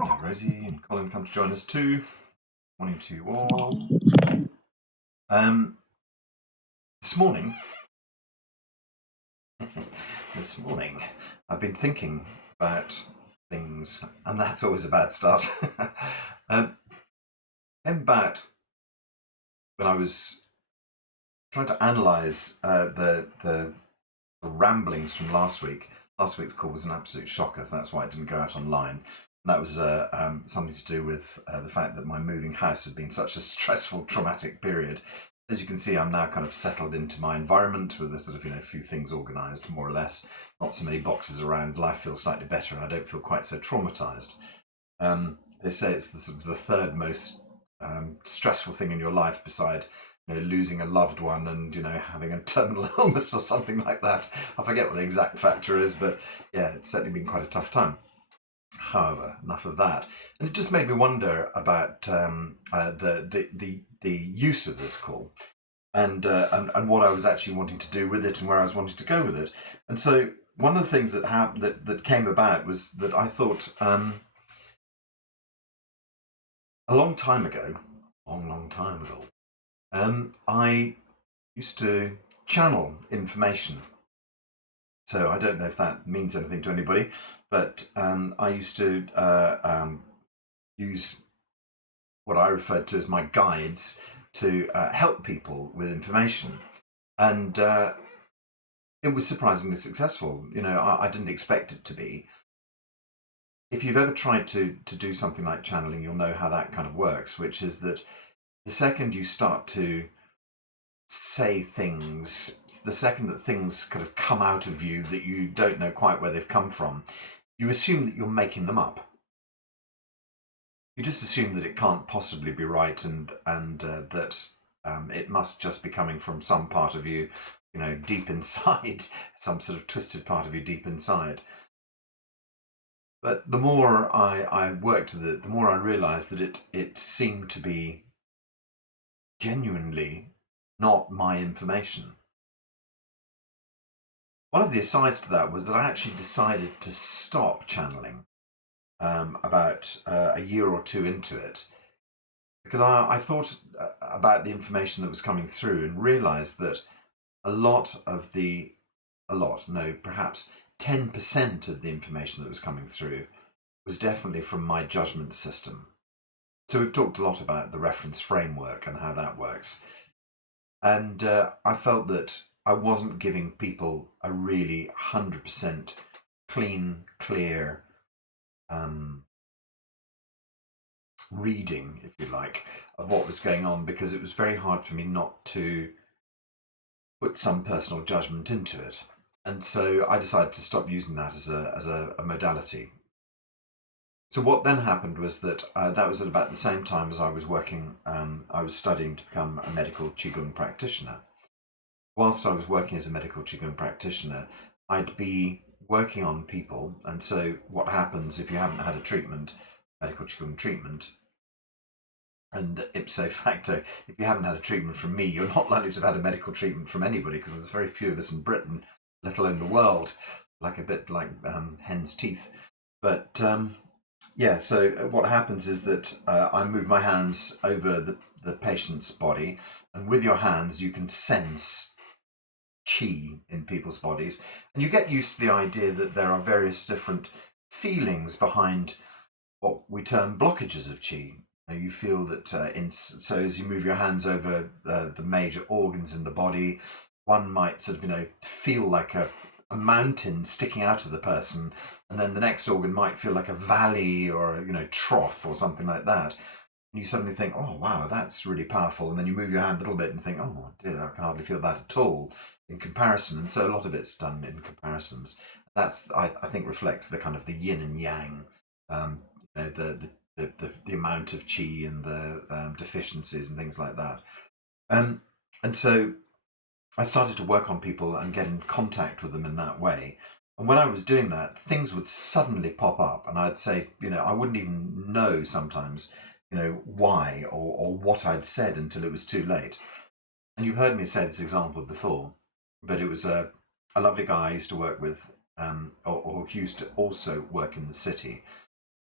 Rosie and Colin come to join us too. Morning to you all. This morning, I've been thinking about things, and that's always a bad start. Came about when I was trying to analyse the ramblings from last week. Last week's call was an absolute shocker, so that's why it didn't go out online. And that was something to do with the fact that my moving house had been such a stressful, traumatic period. As you can see, I'm now kind of settled into my environment with a sort of, a few things organised, more or less. Not so many boxes around. Life feels slightly better, and I don't feel quite so traumatised. They say it's the sort of the third most stressful thing in your life beside losing a loved one and having a terminal illness or something like that. I forget what the exact factor is, but yeah, it's certainly been quite a tough time. However, enough of that. And it just made me wonder about the use of this call and what I was actually wanting to do with it and where I was wanting to go with it. And so one of the things that that came about was that I thought a long time ago, I used to channel information. So I don't know if that means anything to anybody, but I used to use what I referred to as my guides to help people with information. And it was surprisingly successful. I didn't expect it to be. If you've ever tried to do something like channeling, you'll know how that kind of works, which is that the second you start to say things, the second that things kind of come out of you that you don't know quite where they've come from, you assume that you're making them up. You just assume that it can't possibly be right and that it must just be coming from some part of you, deep inside, some sort of twisted part of you deep inside. But the more I worked with it, the more I realised that it seemed to be genuinely not my information. One of the asides to that was that I actually decided to stop channeling about a year or two into it, because I thought about the information that was coming through and realised that perhaps 10% of the information that was coming through was definitely from my judgment system. So we've talked a lot about the reference framework and how that works. And I felt that I wasn't giving people a really 100% clean, clear reading, if you like, of what was going on, because it was very hard for me not to put some personal judgment into it. And so I decided to stop using that as a modality. So what then happened was that that was at about the same time as I was working, I was studying to become a medical Qigong practitioner. Whilst I was working as a medical Qigong practitioner, I'd be working on people. And so what happens if you haven't had a treatment, medical Qigong treatment, and ipso facto, if you haven't had a treatment from me, you're not likely to have had a medical treatment from anybody, because there's very few of us in Britain, let alone the world, a bit like hen's teeth. But yeah, so what happens is that I move my hands over the patient's body, and with your hands you can sense chi in people's bodies, and you get used to the idea that there are various different feelings behind what we term blockages of chi. You feel that so as you move your hands over the major organs in the body, one might sort of feel like a mountain sticking out of the person, and then the next organ might feel like a valley or a trough or something like that. And you suddenly think, oh wow, that's really powerful, and then you move your hand a little bit and think, oh dear, I can hardly feel that at all in comparison. And so a lot of it's done in comparisons. That's I think reflects the kind of the yin and yang, the amount of chi and the deficiencies and things like that. And so I started to work on people and get in contact with them in that way. And when I was doing that, things would suddenly pop up, and I'd say, I wouldn't even know sometimes, why or what I'd said until it was too late. And you've heard me say this example before, but it was a lovely guy I used to work with, or who used to also work in the city.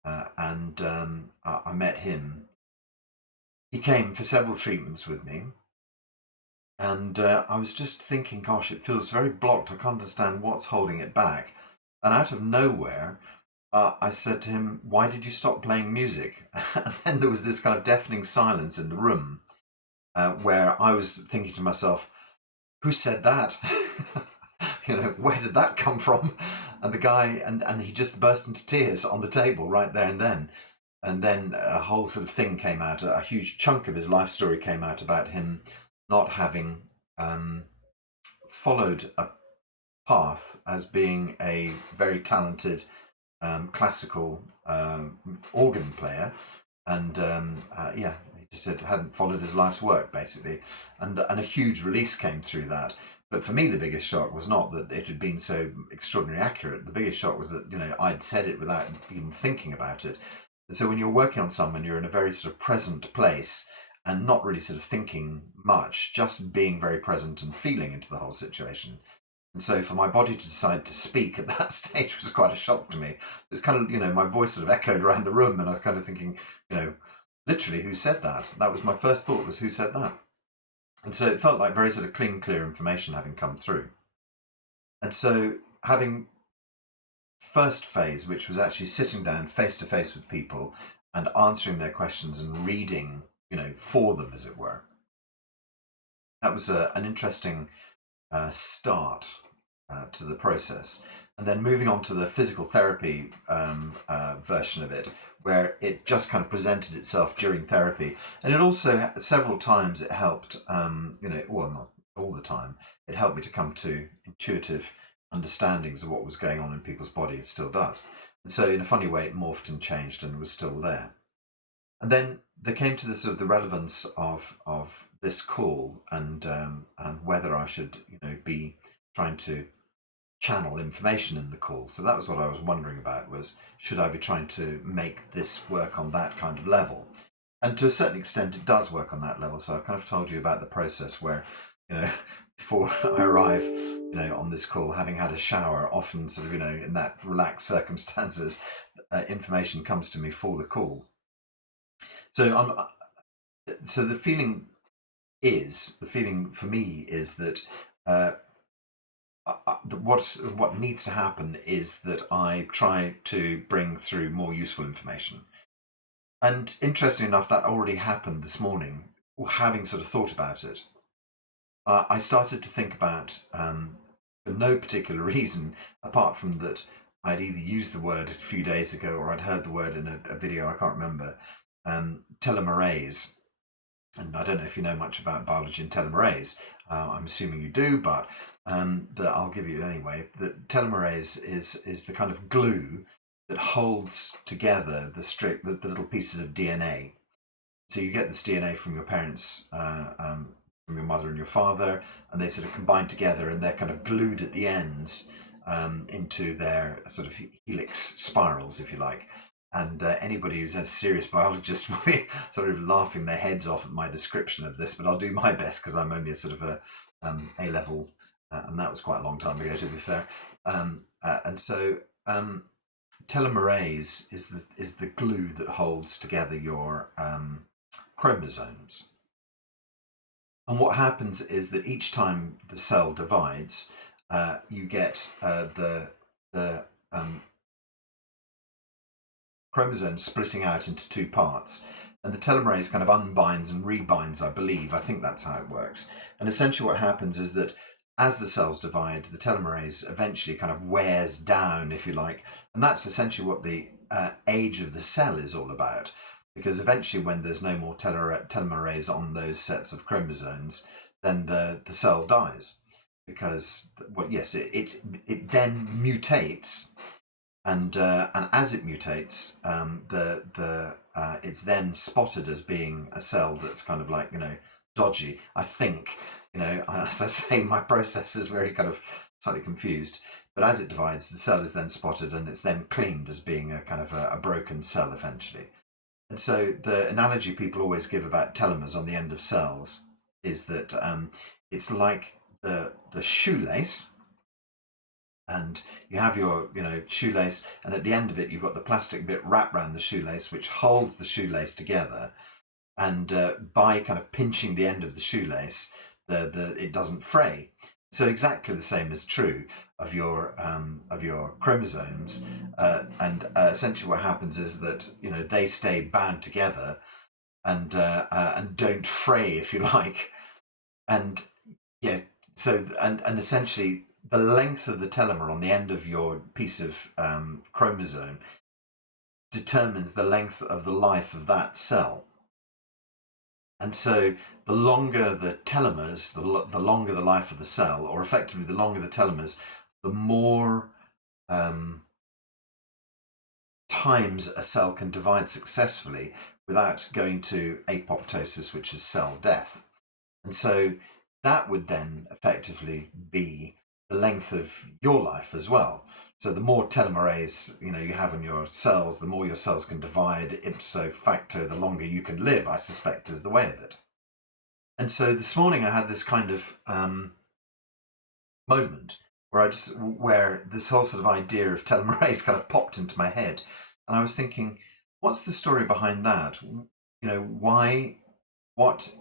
I met him. He came for several treatments with me, and I was just thinking, gosh, it feels very blocked. I can't understand what's holding it back. And out of nowhere, I said to him, "Why did you stop playing music?" And then there was this kind of deafening silence in the room, where I was thinking to myself, "Who said that?" Where did that come from? And the guy, and he just burst into tears on the table right there and then. And then a whole sort of thing came out, a huge chunk of his life story came out about him not having followed a path as being a very talented classical organ player. And yeah, he just hadn't followed his life's work, basically. And a huge release came through that. But for me, the biggest shock was not that it had been so extraordinarily accurate. The biggest shock was that, I'd said it without even thinking about it. And so when you're working on someone, you're in a very sort of present place and not really sort of thinking much, just being very present and feeling into the whole situation. And so for my body to decide to speak at that stage was quite a shock to me. It was kind of, my voice sort of echoed around the room, and I was kind of thinking, literally, who said that? That was my first thought, was who said that? And so it felt like very sort of clean, clear information having come through. And so having first phase, which was actually sitting down face to face with people and answering their questions and reading, for them, as it were. That was an interesting start to the process. And then moving on to the physical therapy version of it, where it just kind of presented itself during therapy. And it also, several times, it helped, well, not all the time, it helped me to come to intuitive understandings of what was going on in people's body. It still does. And so in a funny way, it morphed and changed and was still there. And then there came to the sort of the relevance of this call and whether I should, be trying to channel information in the call. So that was what I was wondering about, was should I be trying to make this work on that kind of level? And to a certain extent, it does work on that level. So I kind of told you about the process where, before I arrive, on this call, having had a shower, often sort of, in that relaxed circumstances, information comes to me for the call. So the feeling for me is that what needs to happen is that I try to bring through more useful information. And interestingly enough, that already happened this morning, having sort of thought about it. I started to think about, for no particular reason, apart from that I'd either used the word a few days ago or I'd heard the word in a video, I can't remember, telomerase. And I don't know if you know much about biology and telomerase. I'm assuming you do, but I'll give you anyway. That telomerase is the kind of glue that holds together the little pieces of DNA. So you get this DNA from your parents, from your mother and your father, and they sort of combine together, and they're kind of glued at the ends into their sort of helix spirals, if you like. And anybody who's a serious biologist will be sort of laughing their heads off at my description of this, but I'll do my best because I'm only a sort of A level, and that was quite a long time ago, to be fair. And so telomerase is the glue that holds together your chromosomes. And what happens is that each time the cell divides, you get the chromosomes splitting out into two parts. And the telomerase kind of unbinds and rebinds, I believe. I think that's how it works. And essentially what happens is that as the cells divide, the telomerase eventually kind of wears down, if you like. And that's essentially what the age of the cell is all about. Because eventually when there's no more telomerase on those sets of chromosomes, then the cell dies. Because, well, yes, it then mutates, and as it mutates, it's then spotted as being a cell that's kind of like, dodgy. I think, as I say, my process is very kind of slightly confused. But as it divides, the cell is then spotted, and it's then cleaned as being a kind of a broken cell eventually. And so the analogy people always give about telomeres on the end of cells is that it's like the shoelace and you have your shoelace, and at the end of it you've got the plastic bit wrapped around the shoelace which holds the shoelace together, and by kind of pinching the end of the shoelace, it doesn't fray. So exactly the same is true of your chromosomes, and essentially what happens is that they stay bound together and don't fray, if you like. And yeah, so and essentially the length of the telomere on the end of your piece of chromosome determines the length of the life of that cell. And so the longer the telomeres, the longer the life of the cell, or effectively the longer the telomeres, the more times a cell can divide successfully without going to apoptosis, which is cell death. And so that would then effectively be the length of your life as well. So the more telomerase you have in your cells, the more your cells can divide. Ipso facto, the longer you can live, I suspect, is the way of it. And so this morning I had this kind of moment where this whole sort of idea of telomerase kind of popped into my head, and I was thinking, what's the story behind that? What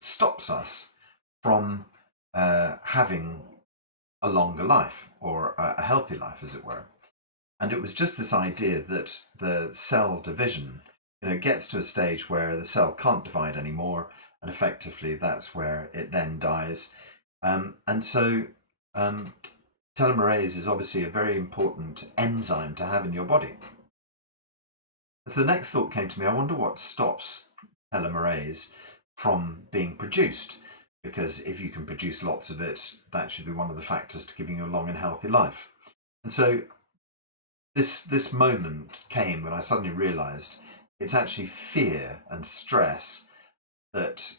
stops us from having a longer life, or a healthy life, as it were? And it was just this idea that the cell division, gets to a stage where the cell can't divide anymore, and effectively that's where it then dies. And so telomerase is obviously a very important enzyme to have in your body. So the next thought came to me, I wonder what stops telomerase from being produced, because if you can produce lots of it, that should be one of the factors to giving you a long and healthy life. And so this moment came when I suddenly realized it's actually fear and stress that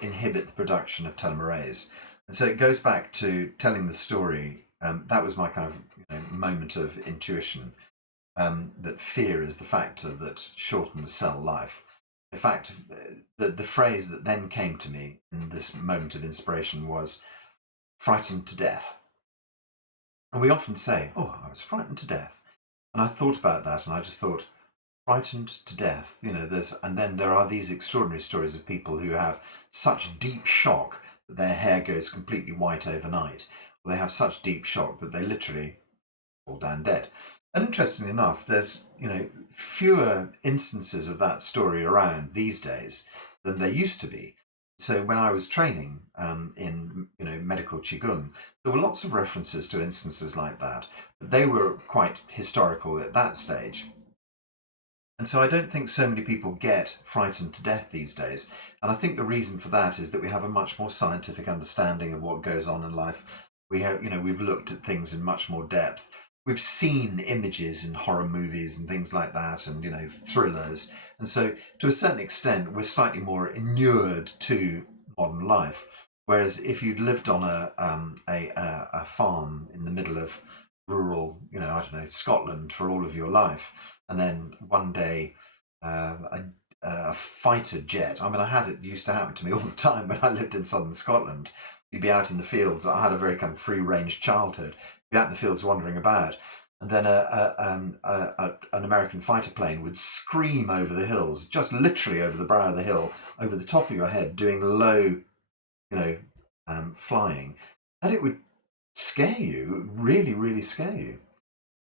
inhibit the production of telomerase. And so it goes back to telling the story. That was my kind of moment of intuition, that fear is the factor that shortens cell life. In fact, the phrase that then came to me in this moment of inspiration was frightened to death. And we often say, oh, I was frightened to death. And I thought about that, and I just thought, frightened to death, and then there are these extraordinary stories of people who have such deep shock that their hair goes completely white overnight, or they have such deep shock that they literally fall down dead. And interestingly enough, there's fewer instances of that story around these days than there used to be. So when I was training in medical Qigong, there were lots of references to instances like that, but they were quite historical at that stage. And so I don't think so many people get frightened to death these days. And I think the reason for that is that we have a much more scientific understanding of what goes on in life. We have, we've looked at things in much more depth. We've seen images in horror movies and things like that, and thrillers. And so to a certain extent, we're slightly more inured to modern life. Whereas if you'd lived on a farm in the middle of rural, Scotland for all of your life, and then one day a fighter jet. It used to happen to me all the time when I lived in southern Scotland. You'd be out in the fields. I had a very kind of free-range childhood. Be out in the fields wandering about, and then an American fighter plane would scream over the hills, just literally over the brow of the hill, over the top of your head, doing low, flying, and it would scare you, really, really scare you.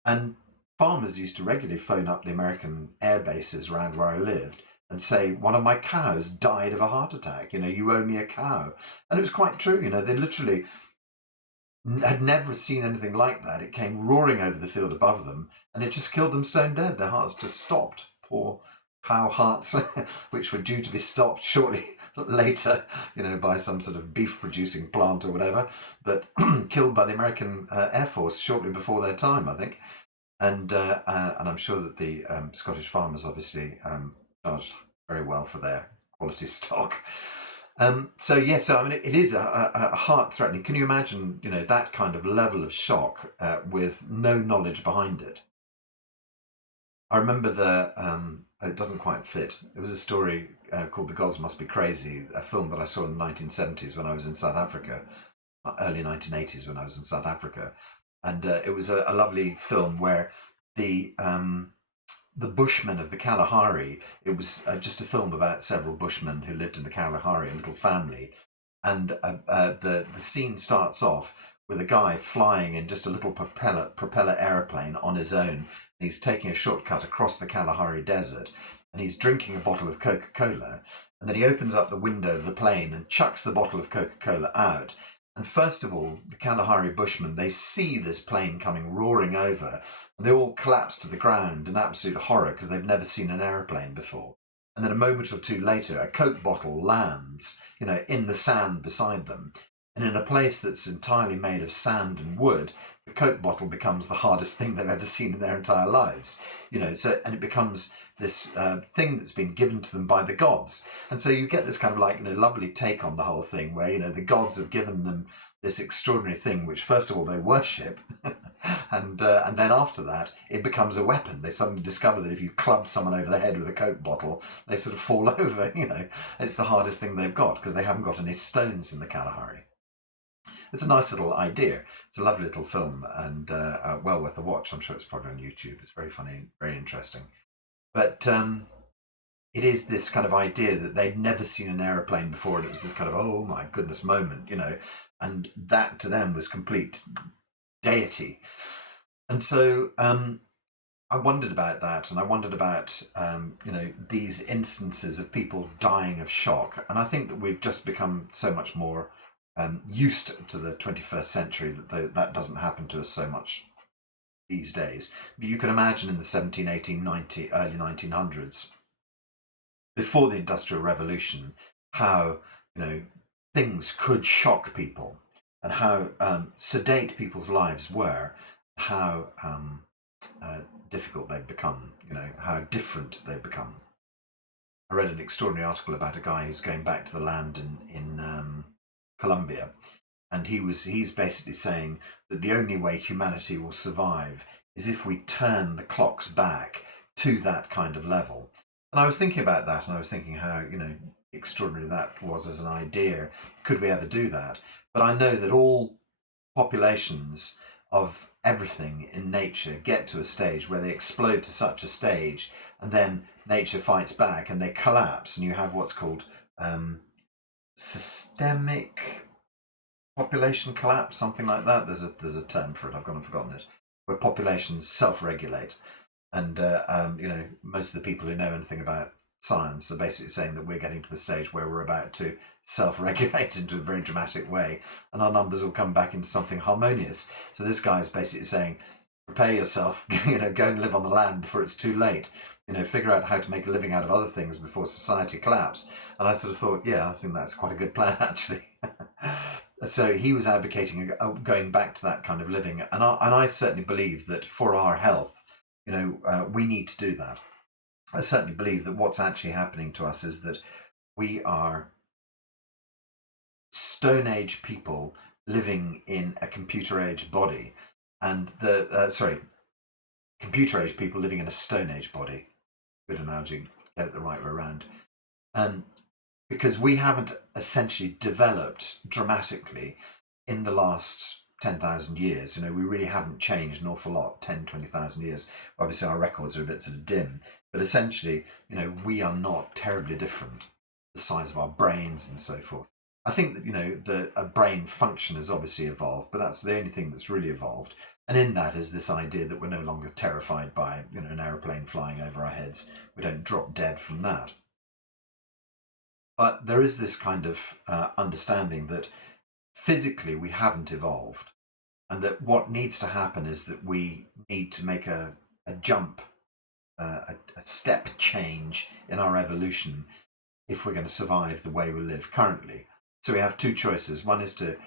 And farmers used to regularly phone up the American air bases around where I lived and say, one of my cows died of a heart attack, you owe me a cow. And it was quite true, they literally had never seen anything like that. It came roaring over the field above them, and it just killed them stone dead. Their hearts just stopped. Poor cow hearts, which were due to be stopped shortly later, by some sort of beef-producing plant or whatever, but killed by the American Air Force shortly before their time, I think. And I'm sure that the Scottish farmers obviously charged very well for their quality stock. It is a heart-threatening. Can you imagine, that kind of level of shock with no knowledge behind it? I remember it doesn't quite fit. It was a story called The Gods Must Be Crazy, a film that I saw in the 1970s when I was in South Africa. early 1980s when I was in South Africa, and it was a lovely film where the Bushmen of the Kalahari. It was just a film about several Bushmen who lived in the Kalahari, a little family, and the scene starts off with a guy flying in just a little propeller aeroplane on his own. And he's taking a shortcut across the Kalahari desert, and he's drinking a bottle of Coca-Cola, and then he opens up the window of the plane and chucks the bottle of Coca-Cola out. And first of all, the Kalahari Bushmen, they see this plane coming roaring over, and they all collapse to the ground in absolute horror because they've never seen an aeroplane before. And then a moment or two later, a Coke bottle lands, in the sand beside them. And in a place that's entirely made of sand and wood, the Coke bottle becomes the hardest thing they've ever seen in their entire lives. And it becomes this thing that's been given to them by the gods. And so you get this kind of lovely take on the whole thing where, the gods have given them this extraordinary thing, which first of all they worship, and then after that it becomes a weapon. They suddenly discover that if you club someone over the head with a Coke bottle, they sort of fall over. It's the hardest thing they've got because they haven't got any stones in the Kalahari. It's a nice little idea. It's a lovely little film and well worth a watch. I'm sure it's probably on YouTube. It's very funny, very interesting. But it is this kind of idea that they'd never seen an aeroplane before, and it was this kind of, oh my goodness moment, and that to them was complete deity. And so I wondered about that, and I wondered about, these instances of people dying of shock. And I think that we've just become so much more used to the 21st century that doesn't happen to us so much these days. But you can imagine in the 17, 18, 90, early 1900s, before the Industrial Revolution, how things could shock people, and how sedate people's lives were, how difficult they'd become, how different they'd become. I read an extraordinary article about a guy who's going back to the land in Colombia, and he's basically saying that the only way humanity will survive is if we turn the clocks back to that kind of level. And I was thinking about that, and I was thinking how, extraordinary that was as an idea. Could we ever do that? But I know that all populations of everything in nature get to a stage where they explode to such a stage, and then nature fights back and they collapse, and you have what's called systemic population collapse, something like that. There's a term for it. I've gone and forgotten it. Where populations self-regulate. And, most of the people who know anything about science are basically saying that we're getting to the stage where we're about to self-regulate into a very dramatic way, and our numbers will come back into something harmonious. So this guy's basically saying, prepare yourself, go and live on the land before it's too late. Figure out how to make a living out of other things before society collapses. And I sort of thought, yeah, I think that's quite a good plan, actually. So he was advocating going back to that kind of living. And I certainly believe that for our health, we need to do that. I certainly believe that what's actually happening to us is that we are Stone Age people living in a computer age body, and computer age people living in a Stone Age body. Good analogy, get it the right way around. Because we haven't essentially developed dramatically in the last 10,000 years. We really haven't changed an awful lot, 10, 20,000 years. Obviously, our records are a bit sort of dim, but essentially, we are not terribly different. The size of our brains and so forth. I think that, a brain function has obviously evolved, but that's the only thing that's really evolved. And in that is this idea that we're no longer terrified by, an aeroplane flying over our heads. We don't drop dead from that. But there is this kind of understanding that physically we haven't evolved, and that what needs to happen is that we need to make a jump, a step change in our evolution if we're going to survive the way we live currently. So we have two choices. One is to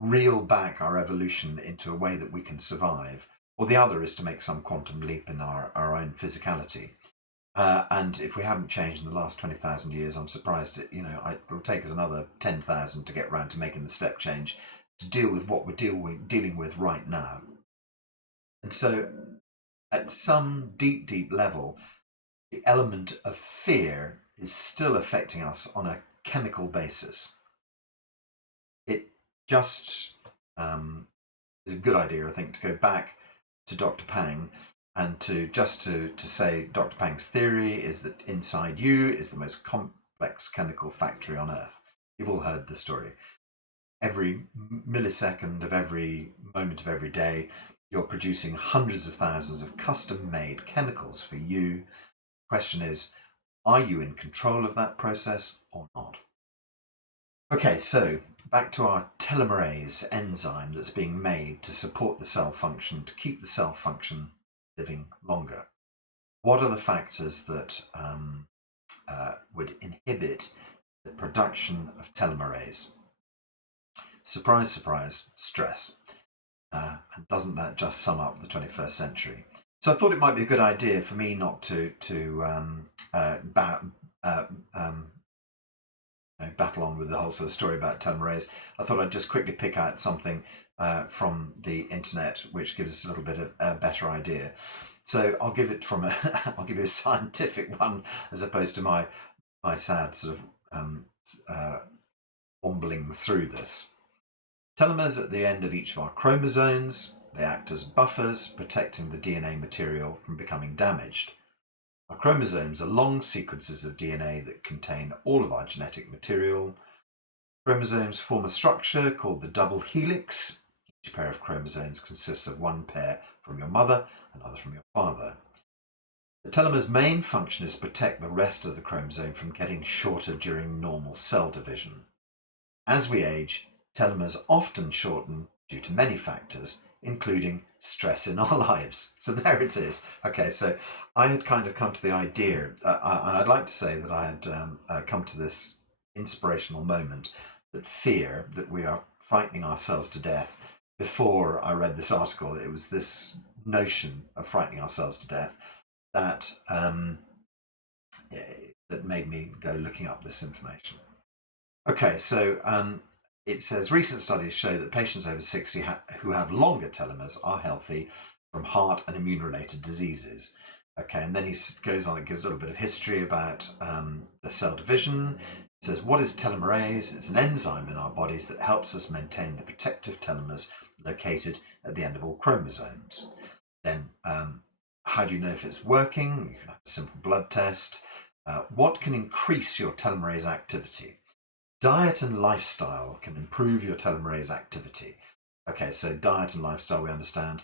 reel back our evolution into a way that we can survive, or the other is to make some quantum leap in our own physicality. And if we haven't changed in the last 20,000 years, I'm surprised it'll take us another 10,000 to get round to making the step change to deal with what we're dealing with right now. And so at some deep, deep level, the element of fear is still affecting us on a chemical basis. just is a good idea, I think, to go back to Dr. Pang and to say Dr. Pang's theory is that inside you is the most complex chemical factory on Earth. You've all heard the story. Every millisecond of every moment of every day, you're producing hundreds of thousands of custom-made chemicals for you. The question is, are you in control of that process or not? Okay, so back to our telomerase enzyme that's being made to support the cell function, to keep the cell function living longer. What are the factors that would inhibit the production of telomerase? Surprise, surprise, stress. And doesn't that just sum up the 21st century? So I thought it might be a good idea for me not to battle on with the whole sort of story about telomerase. I thought I'd just quickly pick out something from the internet which gives us a little bit of a better idea. So I'll give it from I'll give you a scientific one as opposed to my sad sort of wombling through this. Telomeres at the end of each of our chromosomes. They act as buffers, protecting the DNA material from becoming damaged. Our chromosomes are long sequences of DNA that contain all of our genetic material. Chromosomes form a structure called the double helix. Each pair of chromosomes consists of one pair from your mother, another from your father. The telomere's main function is to protect the rest of the chromosome from getting shorter during normal cell division. As we age, telomeres often shorten due to many factors, including stress in our lives. So there it is. Okay, so I had kind of come to the idea, and I'd like to say that I had come to this inspirational moment that fear, that we are frightening ourselves to death. Before I read this article, it was this notion of frightening ourselves to death that that made me go looking up this information. Okay, so it says recent studies show that patients over 60 who have longer telomeres are healthy from heart and immune-related diseases. Okay, and then he goes on and gives a little bit of history about the cell division. It says, what is telomerase? It's an enzyme in our bodies that helps us maintain the protective telomeres located at the end of all chromosomes. Then, how do you know if it's working? You can have a simple blood test. What can increase your telomerase activity? Diet and lifestyle can improve your telomerase activity. Okay, so diet and lifestyle we understand.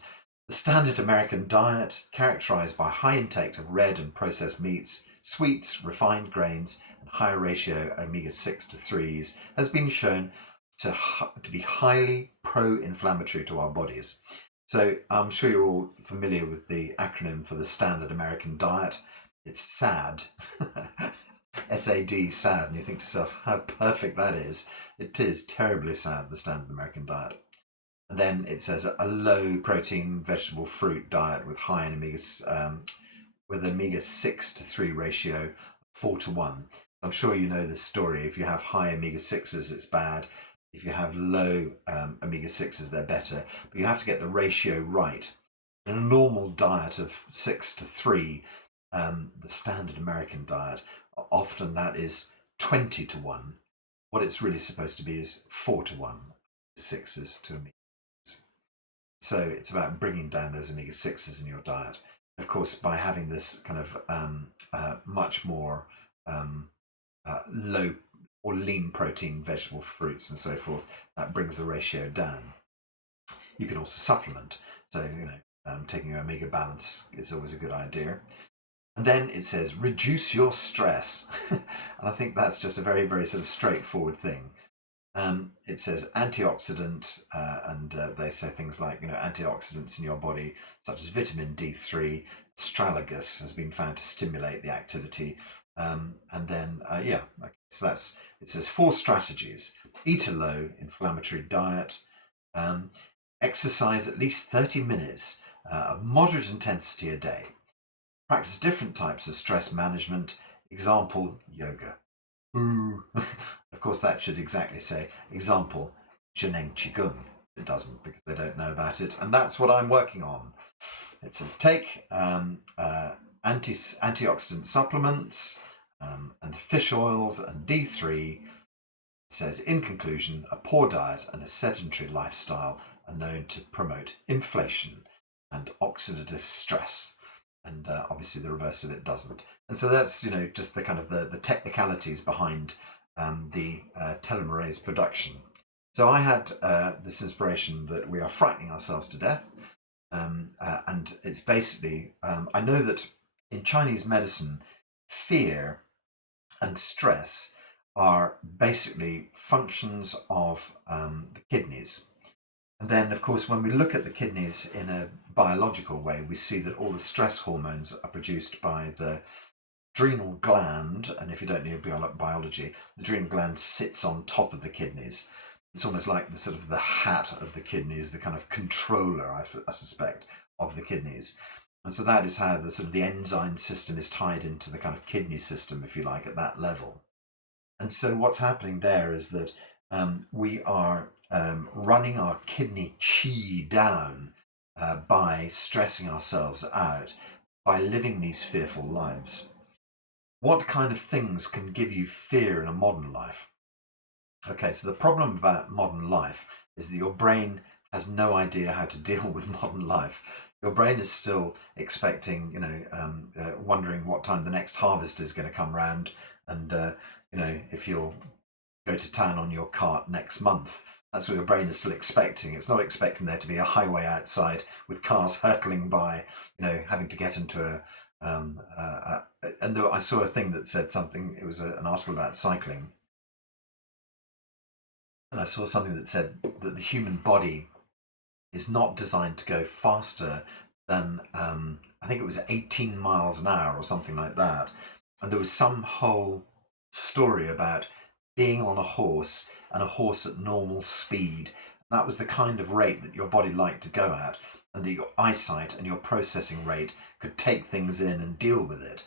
The standard American diet, characterized by high intake of red and processed meats, sweets, refined grains, and higher ratio omega-6 to 3s, has been shown to be highly pro-inflammatory to our bodies. So I'm sure you're all familiar with the acronym for the standard American diet. It's SAD. SAD, sad, and you think to yourself, how perfect that is. It is terribly sad, the standard American diet. And then it says a low protein vegetable fruit diet with high in omega-6 to 3 ratio 4:1. I'm sure you know this story. If you have high omega-6s, it's bad. If you have low omega-6s, they're better. But you have to get the ratio right. In a normal diet of 6 to 3, the standard American diet, often that is 20:1. What it's really supposed to be is 4:1, 6s to omega-6s. So it's about bringing down those omega-6s in your diet. Of course, by having this kind of much more low or lean protein vegetable fruits and so forth, that brings the ratio down. You can also supplement. So, taking your omega balance is always a good idea. And then it says, reduce your stress. And I think that's just a very, very sort of straightforward thing. It says antioxidant, and they say things like, antioxidants in your body, such as vitamin D3, astragalus has been found to stimulate the activity. And then, so it says 4 strategies. Eat a low inflammatory diet, exercise at least 30 minutes of moderate intensity a day. Practice different types of stress management, example, yoga. Ooh. Of course, that should exactly say, example, Qigong. It doesn't, because they don't know about it, and that's what I'm working on. It says take antioxidant supplements and fish oils and D3. It says, in conclusion, a poor diet and a sedentary lifestyle are known to promote inflammation and oxidative stress. And obviously the reverse of it doesn't. And so that's, just the kind of the technicalities behind the telomerase production. So I had this inspiration that we are frightening ourselves to death. And it's basically, I know that in Chinese medicine, fear and stress are basically functions of the kidneys. And then, of course, when we look at the kidneys in a biological way, we see that all the stress hormones are produced by the adrenal gland. And if you don't know biology, the adrenal gland sits on top of the kidneys. It's almost like the sort of the hat of the kidneys, the kind of controller, I suspect, of the kidneys. And so that is how the sort of the enzyme system is tied into the kind of kidney system, if you like, at that level. And so what's happening there is that we are running our kidney qi down by stressing ourselves out, by living these fearful lives. What kind of things can give you fear in a modern life? Okay, so the problem about modern life is that your brain has no idea how to deal with modern life. Your brain is still expecting, wondering what time the next harvest is going to come round, and if you'll go to town on your cart next month. That's what your brain is still expecting. It's not expecting there to be a highway outside with cars hurtling by, having to get into and I saw a thing that said something. It was an article about cycling. And I saw something that said that the human body is not designed to go faster than, I think it was 18 miles an hour or something like that. And there was some whole story about being on a horse and a horse at normal speed. That was the kind of rate that your body liked to go at, and that your eyesight and your processing rate could take things in and deal with it.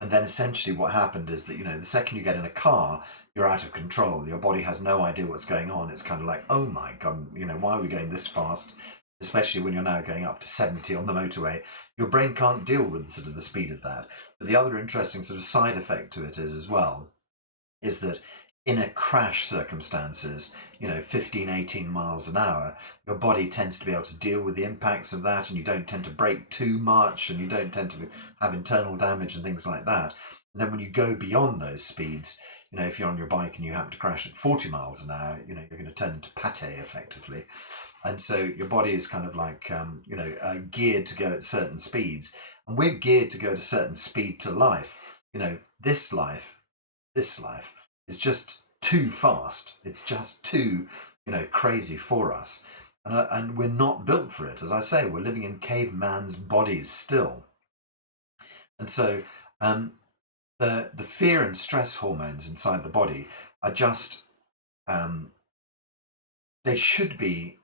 And then essentially what happened is that, the second you get in a car, you're out of control. Your body has no idea what's going on. It's kind of like, oh my God, why are we going this fast? Especially when you're now going up to 70 on the motorway. Your brain can't deal with sort of the speed of that. But the other interesting sort of side effect to it is that in a crash circumstances, 15, 18 miles an hour, your body tends to be able to deal with the impacts of that, and you don't tend to brake too much, and you don't tend to have internal damage and things like that. And then when you go beyond those speeds, if you're on your bike and you happen to crash at 40 miles an hour, you're going to turn into pate effectively. And so your body is kind of like, geared to go at certain speeds. And we're geared to go at a certain speed to life. This life is just too fast. It's just too, crazy for us. And we're not built for it. As I say, we're living in caveman's bodies still. And so the fear and stress hormones inside the body are just, they should be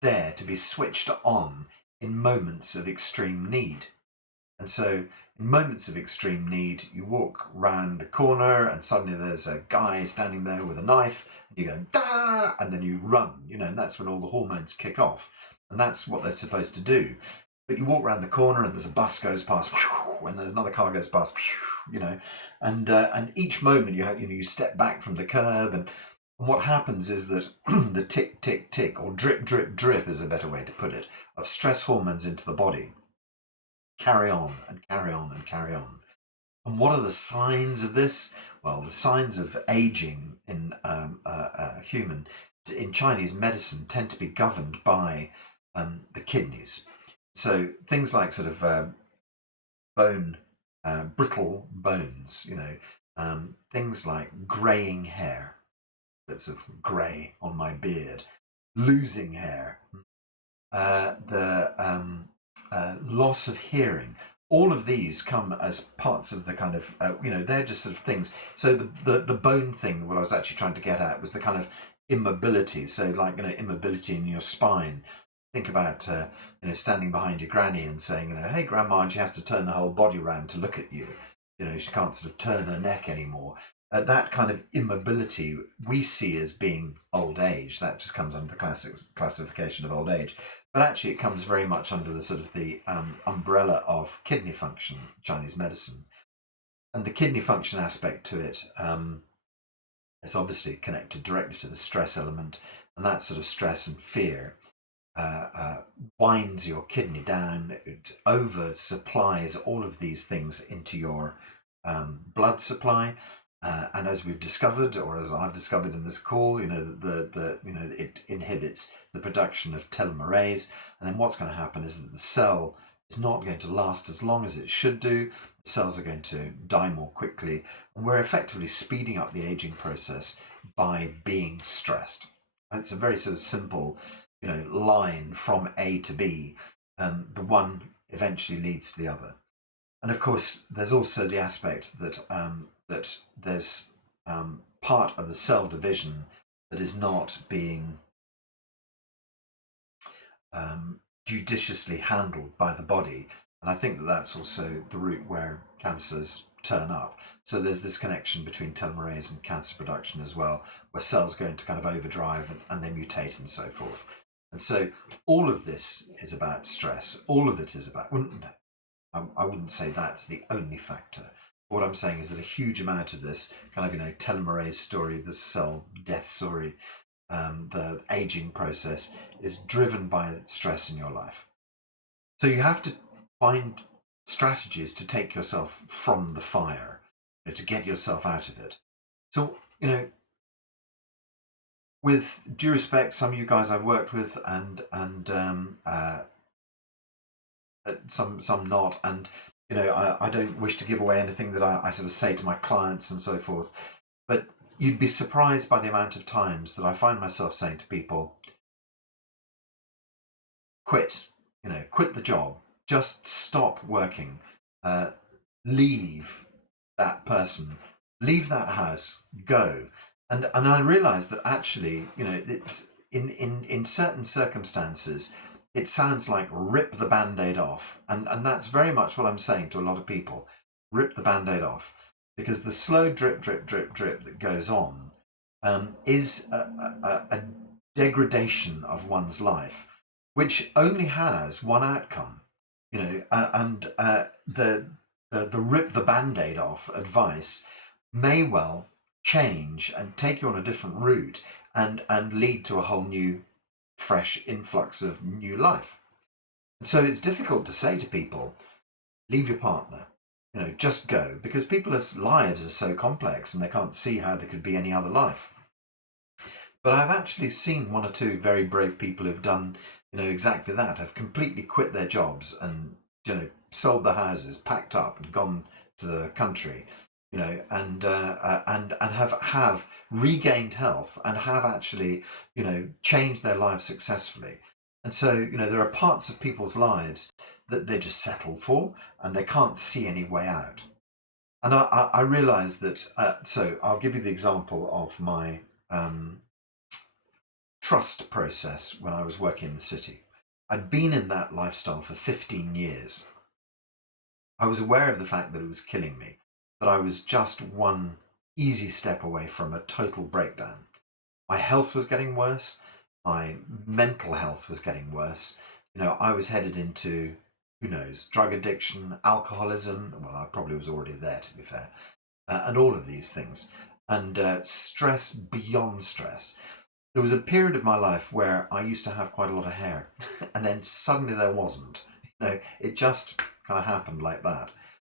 there to be switched on in moments of extreme need. And so in moments of extreme need, you walk round the corner and suddenly there's a guy standing there with a knife, and you go, "Dah!" and then you run, and that's when all the hormones kick off. And that's what they're supposed to do. But you walk around the corner and there's a bus goes past, and there's another car goes past, and each moment you step back from the curb, and what happens is that the tick, tick, tick, or drip, drip, drip is a better way to put it, of stress hormones into the body carry on and carry on and carry on. And what are the signs of this? Well, the signs of aging in human, in Chinese medicine, tend to be governed by the kidneys. So things like sort of brittle bones, things like greying hair, bits of grey on my beard, losing hair, the loss of hearing. All of these come as parts of the kind of, they're just sort of things. So the bone thing, what I was actually trying to get at was the kind of immobility. So like, immobility in your spine. Think about, standing behind your granny and saying, hey, grandma, and she has to turn the whole body round to look at you. She can't sort of turn her neck anymore. That kind of immobility we see as being old age. That just comes under the classification of old age. But actually it comes very much under the sort of the umbrella of kidney function, Chinese medicine. And the kidney function aspect to it It's obviously connected directly to the stress element, and that sort of stress and fear winds your kidney down. It over supplies all of these things into your blood supply. And as we've discovered, or as I've discovered in this call, it inhibits the production of telomerase. And then what's going to happen is that the cell is not going to last as long as it should do. The cells are going to die more quickly, and we're effectively speeding up the aging process by being stressed. It's a very sort of simple, line from A to B. The one eventually leads to the other. And of course, there's also the aspect that that there's part of the cell division that is not being judiciously handled by the body. And I think that that's also the route where cancers turn up. So there's this connection between telomerase and cancer production as well, where cells go into kind of overdrive and they mutate and so forth. And so all of this is about stress. All of it is about, I wouldn't say that's the only factor. What I'm saying is that a huge amount of this kind of, telomerase story, the cell death story, the aging process is driven by stress in your life. So you have to find strategies to take yourself from the fire, to get yourself out of it. So, with due respect, some of you guys I've worked with, and some not, and I don't wish to give away anything that I sort of say to my clients and so forth, but you'd be surprised by the amount of times that I find myself saying to people, quit the job, just stop working, leave that person, leave that house, go. And I realize that actually, it's, in certain circumstances, it sounds like rip the Band-Aid off. And that's very much what I'm saying to a lot of people. Rip the Band-Aid off. Because the slow drip, drip, drip, drip that goes on is a degradation of one's life, which only has one outcome. The rip the Band-Aid off advice may well change and take you on a different route and lead to a whole new fresh influx of new life. So it's difficult to say to people, leave your partner, just go, because people's lives are so complex and they can't see how there could be any other life. But I've actually seen one or two very brave people who've done, exactly that, have completely quit their jobs and, sold their houses, packed up and gone to the country, and have regained health and have actually, changed their lives successfully. And so, there are parts of people's lives that they just settle for and they can't see any way out. And I realize that, so I'll give you the example of my trust process when I was working in the city. I'd been in that lifestyle for 15 years. I was aware of the fact that it was killing me, that I was just one easy step away from a total breakdown. My health was getting worse. My mental health was getting worse. I was headed into, who knows, drug addiction, alcoholism. Well, I probably was already there, to be fair, and all of these things. And stress beyond stress. There was a period of my life where I used to have quite a lot of hair, and then suddenly there wasn't. It just kind of happened like that.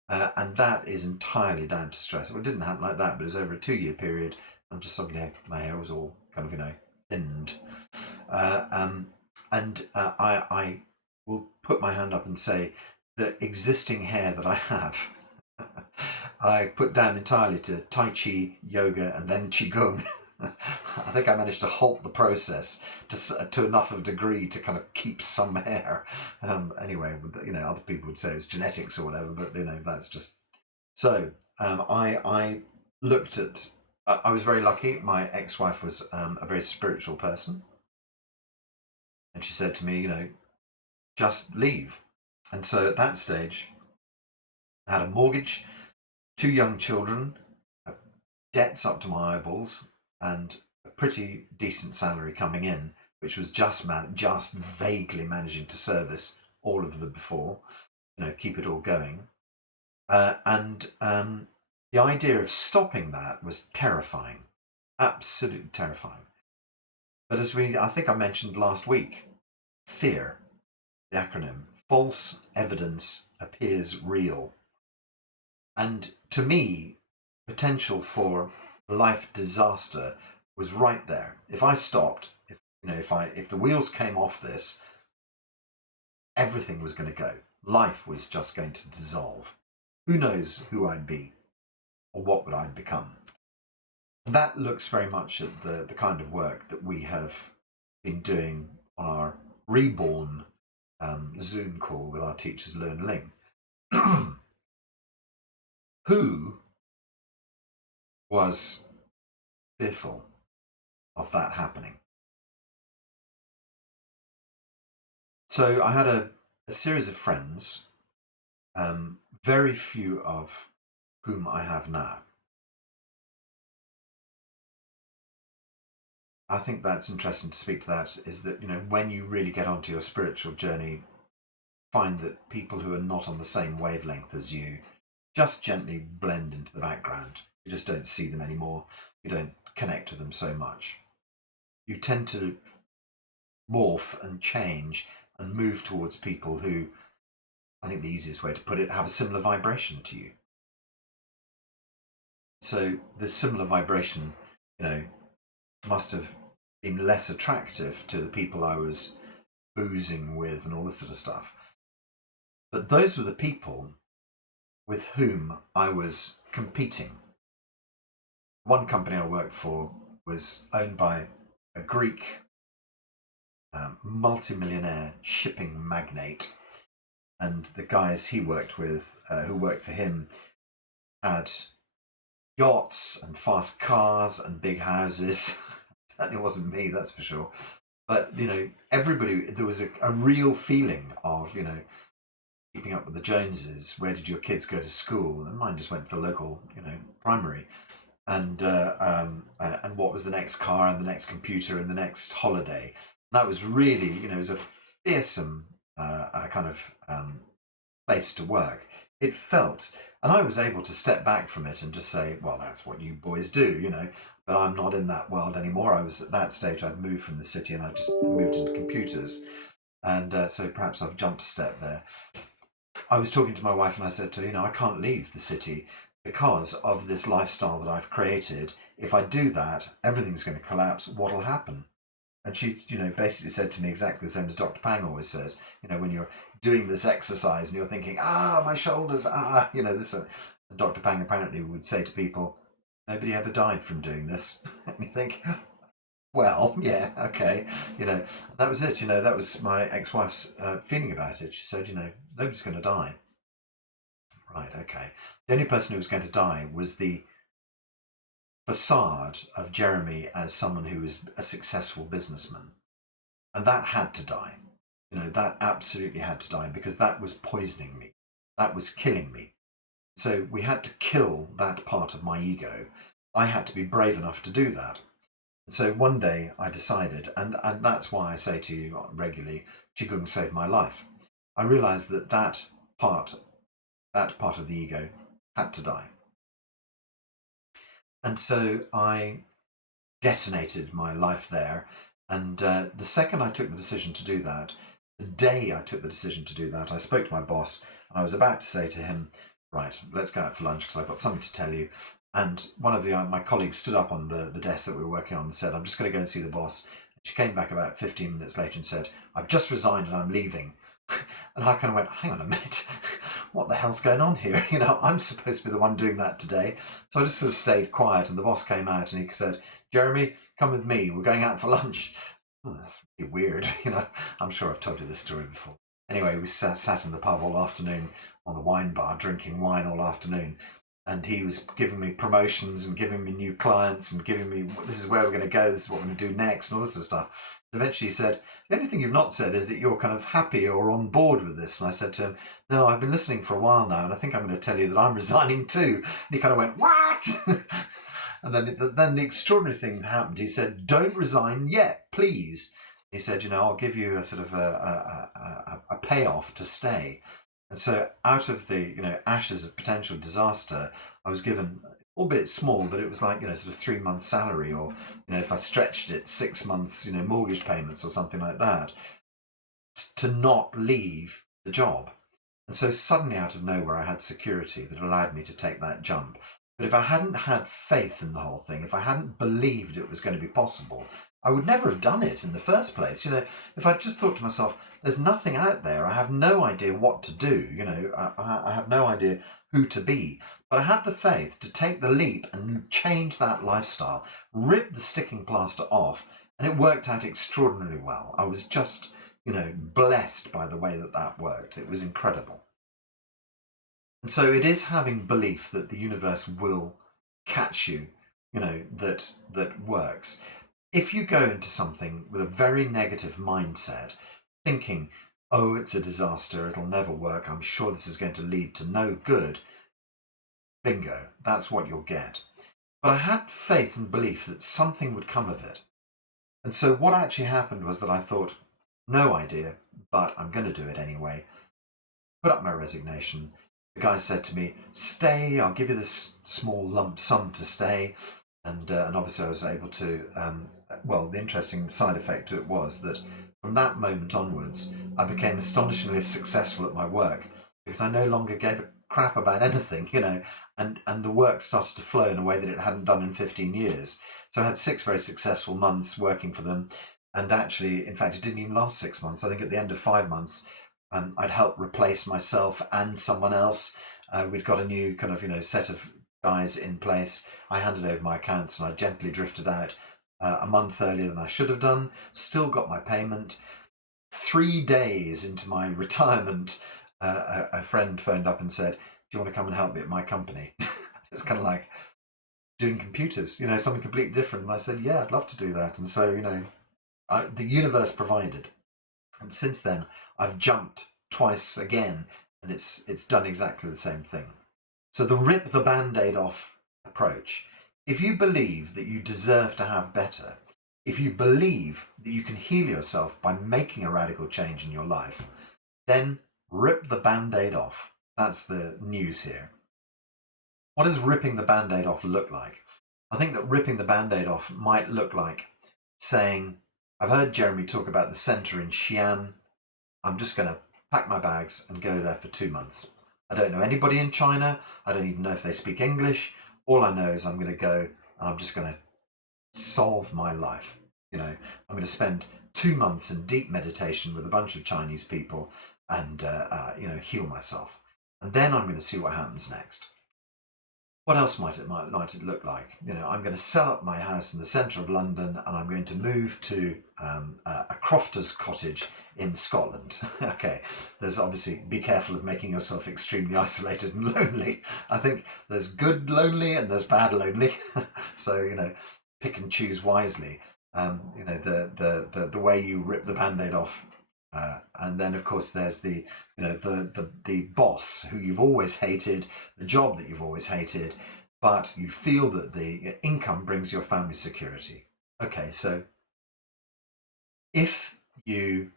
And that is entirely down to stress. Well, it didn't happen like that, but it was over a 2-year period, and just suddenly my hair was all kind of, thinned. I will put my hand up and say the existing hair that I have, I put down entirely to Tai Chi, yoga, and then Qigong. I think I managed to halt the process to enough of a degree to kind of keep some hair. Anyway, other people would say it's genetics or whatever, but that's just so. I looked at. I was very lucky. My ex-wife was a very spiritual person, and she said to me, just leave. And so at that stage, I had a mortgage, 2 young children, debts up to my eyeballs, and a pretty decent salary coming in, which was just vaguely managing to service all of the before, keep it all going. And the idea of stopping that was terrifying. Absolutely terrifying. But as I think I mentioned last week, fear, the acronym, false evidence appears real. And to me, potential for life disaster was right there. If I stopped, if the wheels came off this, everything was going to go. Life was just going to dissolve. Who knows who I'd be or what would I become? That looks very much at the kind of work that we have been doing on our reborn Zoom call with our teachers, Lou and Ling, who was fearful of that happening. So I had a series of friends, very few of whom I have now. I think that's interesting to speak to that, is that, when you really get onto your spiritual journey, find that people who are not on the same wavelength as you just gently blend into the background. You just don't see them anymore. You don't connect to them so much. You tend to morph and change and move towards people who, I think the easiest way to put it, have a similar vibration to you. So this similar vibration, must have been less attractive to the people I was boozing with and all this sort of stuff. But those were the people with whom I was competing. One company I worked for was owned by a Greek multimillionaire shipping magnate, and the guys he worked with, who worked for him, had yachts and fast cars and big houses. Certainly wasn't me, that's for sure. But everybody, there was a real feeling of keeping up with the Joneses. Where did your kids go to school? And mine just went to the local primary. And what was the next car and the next computer and the next holiday? And that was really, it was a fearsome kind of place to work. It felt, and I was able to step back from it and just say, well, that's what you boys do, but I'm not in that world anymore. I was at that stage, I'd moved from the city and I just moved into computers. And so perhaps I've jumped a step there. I was talking to my wife and I said to her, I can't leave the city because of this lifestyle that I've created. If I do that, everything's going to collapse. What'll happen? And she, basically said to me exactly the same as Dr. Pang always says, when you're doing this exercise and you're thinking, my shoulders, this. And Dr. Pang apparently would say to people, nobody ever died from doing this. And you think, well, yeah, okay. That was it. That was my ex-wife's feeling about it. She said, nobody's going to die. Right, okay. The only person who was going to die was the facade of Jeremy as someone who was a successful businessman. And that had to die. That absolutely had to die, because that was poisoning me. That was killing me. So we had to kill that part of my ego. I had to be brave enough to do that. And so one day I decided, and that's why I say to you regularly, Qigong saved my life. I realized that part of the ego had to die. And so I detonated my life there. And the second I took the decision to do that, the day I took the decision to do that, I spoke to my boss and I was about to say to him, right, let's go out for lunch because I've got something to tell you. And one of my colleagues stood up on the desk that we were working on and said, I'm just going to go and see the boss. She came back about 15 minutes later and said, I've just resigned and I'm leaving. And I kind of went, hang on a minute, what the hell's going on here? I'm supposed to be the one doing that today. So I just sort of stayed quiet, and the boss came out and he said, Jeremy, come with me, we're going out for lunch. Oh, that's really weird. I'm sure I've told you this story before. Anyway, we sat in the pub all afternoon on the wine bar, drinking wine all afternoon. And he was giving me promotions and giving me new clients and giving me, this is where we're going to go, this is what we're going to do next, and all this sort of stuff. And eventually he said, the only thing you've not said is that you're kind of happy or on board with this. And I said to him, no, I've been listening for a while now, and I think I'm going to tell you that I'm resigning too. And he kind of went, what? And then the extraordinary thing happened. He said, don't resign yet, please. He said, I'll give you a sort of a payoff to stay. And so out of the ashes of potential disaster, I was given albeit small, but it was like, sort of 3 months salary, or, if I stretched it, 6 months, mortgage payments or something like that, to not leave the job. And so suddenly out of nowhere, I had security that allowed me to take that jump. But if I hadn't had faith in the whole thing, if I hadn't believed it was going to be possible, I would never have done it in the first place. If I just thought to myself, there's nothing out there, I have no idea what to do, I have no idea who to be. But I had the faith to take the leap and change that lifestyle, rip the sticking plaster off, and it worked out extraordinarily well. I was just, blessed by the way that worked. It was incredible. And so it is having belief that the universe will catch you, that works. If you go into something with a very negative mindset, thinking, oh, it's a disaster, it'll never work, I'm sure this is going to lead to no good, bingo, that's what you'll get. But I had faith and belief that something would come of it. And so what actually happened was that I thought, no idea, but I'm going to do it anyway. Put up my resignation. The guy said to me, stay, I'll give you this small lump sum to stay. And obviously I was able to, the interesting side effect to it was that from that moment onwards, I became astonishingly successful at my work, because I no longer gave a crap about anything, and the work started to flow in a way that it hadn't done in 15 years. So I had 6 very successful months working for them. And actually, in fact, it didn't even last 6 months. I think at the end of 5 months, I'd helped replace myself and someone else. We'd got a new kind of, set of guys in place. I handed over my accounts and I gently drifted out a month earlier than I should have done. Still got my payment. 3 days into my retirement, a friend phoned up and said, do you want to come and help me at my company? It's kind of like doing computers, something completely different. And I said, yeah, I'd love to do that. And so, the universe provided. And since then, I've jumped twice again, and it's done exactly the same thing. So the rip the Band-Aid off approach, if you believe that you deserve to have better, if you believe that you can heal yourself by making a radical change in your life, then rip the Band-Aid off. That's the news here. What does ripping the Band-Aid off look like? I think that ripping the Band-Aid off might look like saying, I've heard Jeremy talk about the centre in Xi'an. I'm just going to pack my bags and go there for 2 months. I don't know anybody in China. I don't even know if they speak English. All I know is I'm going to go and I'm just going to solve my life. I'm going to spend 2 months in deep meditation with a bunch of Chinese people and, heal myself. And then I'm going to see what happens next. What else might it look like? I'm going to sell up my house in the centre of London and I'm going to move to a crofter's cottage in Scotland. Okay, there's obviously, be careful of making yourself extremely isolated and lonely. I think there's good lonely and there's bad lonely. So, pick and choose wisely. The way you rip the Band-Aid off. And then, of course, there's the boss who you've always hated, the job that you've always hated, but you feel that the income brings your family security. Okay, so if you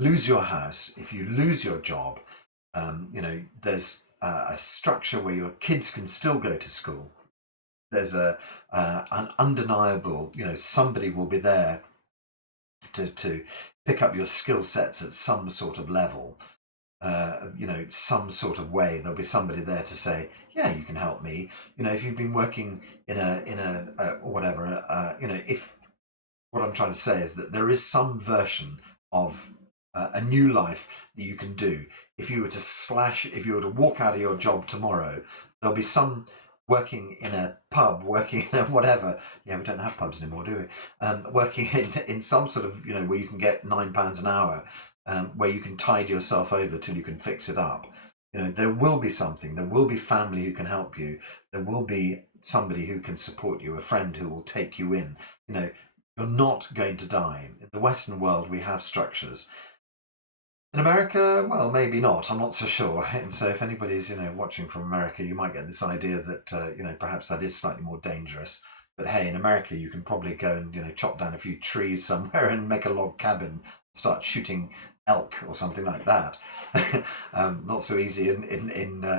lose your house, if you lose your job, there's a structure where your kids can still go to school. There's an undeniable, somebody will be there to pick up your skill sets at some sort of level, some sort of way. There'll be somebody there to say, yeah, you can help me. If you've been working in a whatever, if what I'm trying to say is that there is some version of a new life that you can do. If you were to walk out of your job tomorrow, there'll be some working in a pub, working in a whatever. Yeah, we don't have pubs anymore, do we? Working in some sort of, where you can get £9 an hour, where you can tide yourself over till you can fix it up. There will be something. There will be family who can help you. There will be somebody who can support you, a friend who will take you in. You're not going to die. In the Western world, we have structures. In America, well, maybe not. I'm not so sure. And so if anybody's, watching from America, you might get this idea that, perhaps that is slightly more dangerous. But hey, in America, you can probably go and, chop down a few trees somewhere and make a log cabin, start shooting elk or something like that. Not so easy in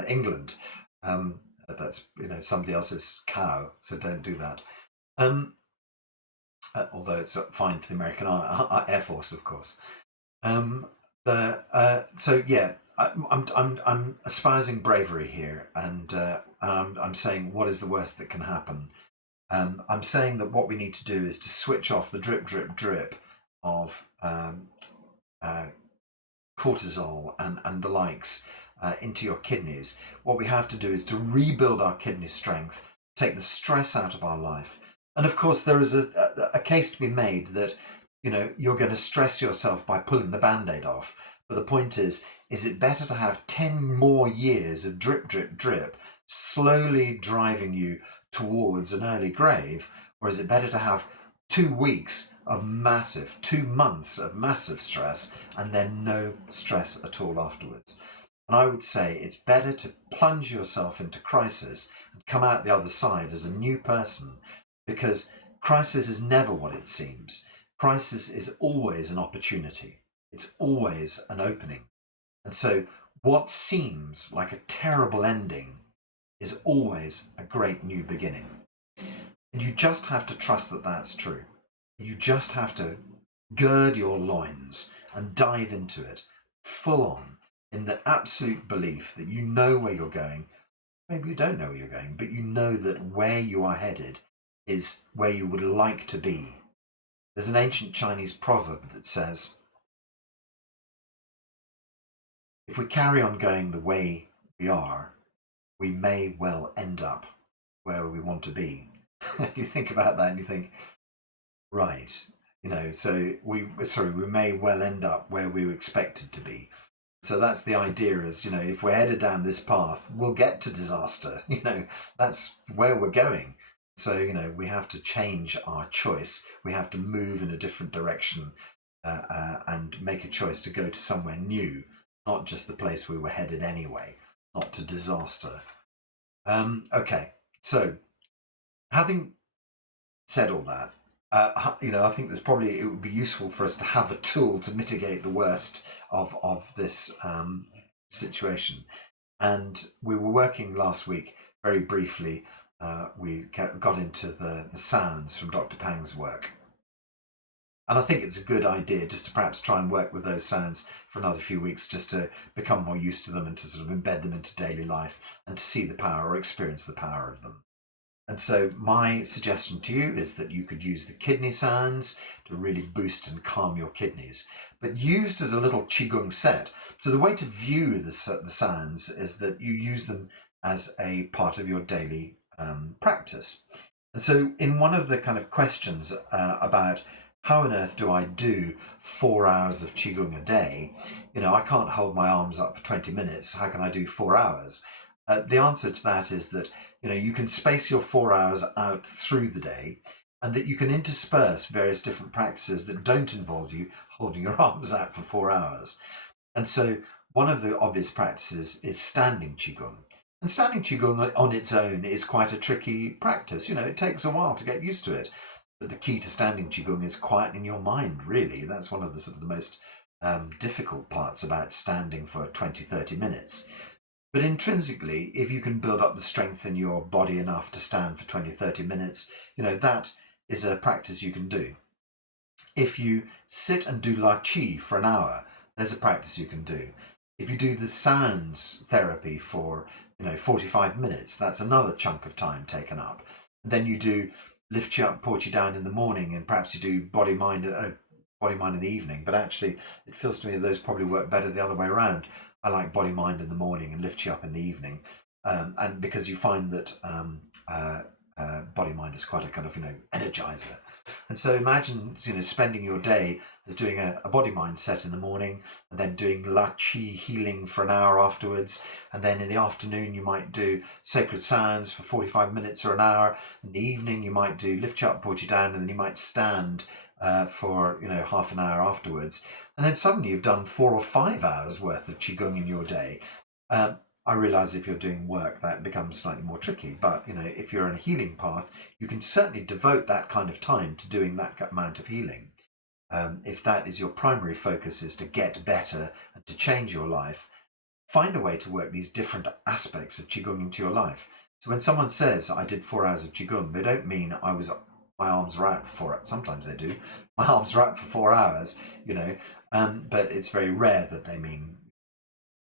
England. That's, somebody else's cow, so don't do that. Although it's fine for the American Air Force, of course. So yeah, I'm espousing bravery here, and I'm saying what is the worst that can happen. I'm saying that what we need to do is to switch off the drip, drip, drip of cortisol and the likes into your kidneys. What we have to do is to rebuild our kidney strength, take the stress out of our life. And of course, there is a case to be made that, you're going to stress yourself by pulling the Band-Aid off. But the point is it better to have 10 more years of drip, drip, drip, slowly driving you towards an early grave, or is it better to have 2 weeks of 2 months of massive stress and then no stress at all afterwards? And I would say it's better to plunge yourself into crisis and come out the other side as a new person, because crisis is never what it seems. Crisis is always an opportunity. It's always an opening. And so what seems like a terrible ending is always a great new beginning. And you just have to trust that that's true. You just have to gird your loins and dive into it full on, in the absolute belief that you know where you're going. Maybe you don't know where you're going, but you know that where you are headed is where you would like to be. There's an ancient Chinese proverb that says, if we carry on going the way we are, we may well end up where we want to be. You think about that and you think, right, so we may well end up where we were expected to be. So that's the idea, is, if we're headed down this path, we'll get to disaster. That's where we're going. So, we have to change our choice. We have to move in a different direction and make a choice to go to somewhere new, not just the place we were headed anyway, not to disaster. Okay, so having said all that, I think it would be useful for us to have a tool to mitigate the worst of this situation. And we were working last week very briefly. We got into the sounds from Dr. Pang's work. And I think it's a good idea just to perhaps try and work with those sounds for another few weeks, just to become more used to them and to sort of embed them into daily life and to see the power or experience the power of them. And so my suggestion to you is that you could use the kidney sounds to really boost and calm your kidneys, but used as a little Qigong set. So the way to view the sounds is that you use them as a part of your daily practice. And so in one of the kind of questions about how on earth do I do 4 hours of Qigong a day? I can't hold my arms up for 20 minutes. How can I do 4 hours? The answer to that is that you can space your 4 hours out through the day, and that you can intersperse various different practices that don't involve you holding your arms out for 4 hours. And so one of the obvious practices is standing Qigong. And standing Qigong on its own is quite a tricky practice. It takes a while to get used to it. But the key to standing Qigong is quietening your mind, really. That's one of the sort of the most difficult parts about standing for 20-30 minutes. But intrinsically, if you can build up the strength in your body enough to stand for 20-30 minutes, that is a practice you can do. If you sit and do La Qi for an hour, there's a practice you can do. If you do the sounds therapy for 45 minutes, that's another chunk of time taken up. And then you do lift you up, port you down in the morning, and perhaps you do body mind in the evening. But actually, it feels to me that those probably work better the other way around. I like body mind in the morning and lift you up in the evening, and because you find that body mind is quite a kind of energizer. And so imagine spending your day as doing a body mind set in the morning, and then doing La Qi healing for an hour afterwards, and then in the afternoon you might do sacred sounds for 45 minutes or an hour. In the evening you might do lift you up, put you down, and then you might stand for half an hour afterwards, and then suddenly you've done 4 or 5 hours worth of Qigong in your day. I realise if you're doing work that becomes slightly more tricky, but if you're on a healing path, you can certainly devote that kind of time to doing that amount of healing. If that is your primary focus, is to get better and to change your life, find a way to work these different aspects of Qigong into your life. So when someone says I did 4 hours of Qigong, they don't mean my arms were out for 4 hours. Sometimes they do. My arms were out for 4 hours, but it's very rare that they mean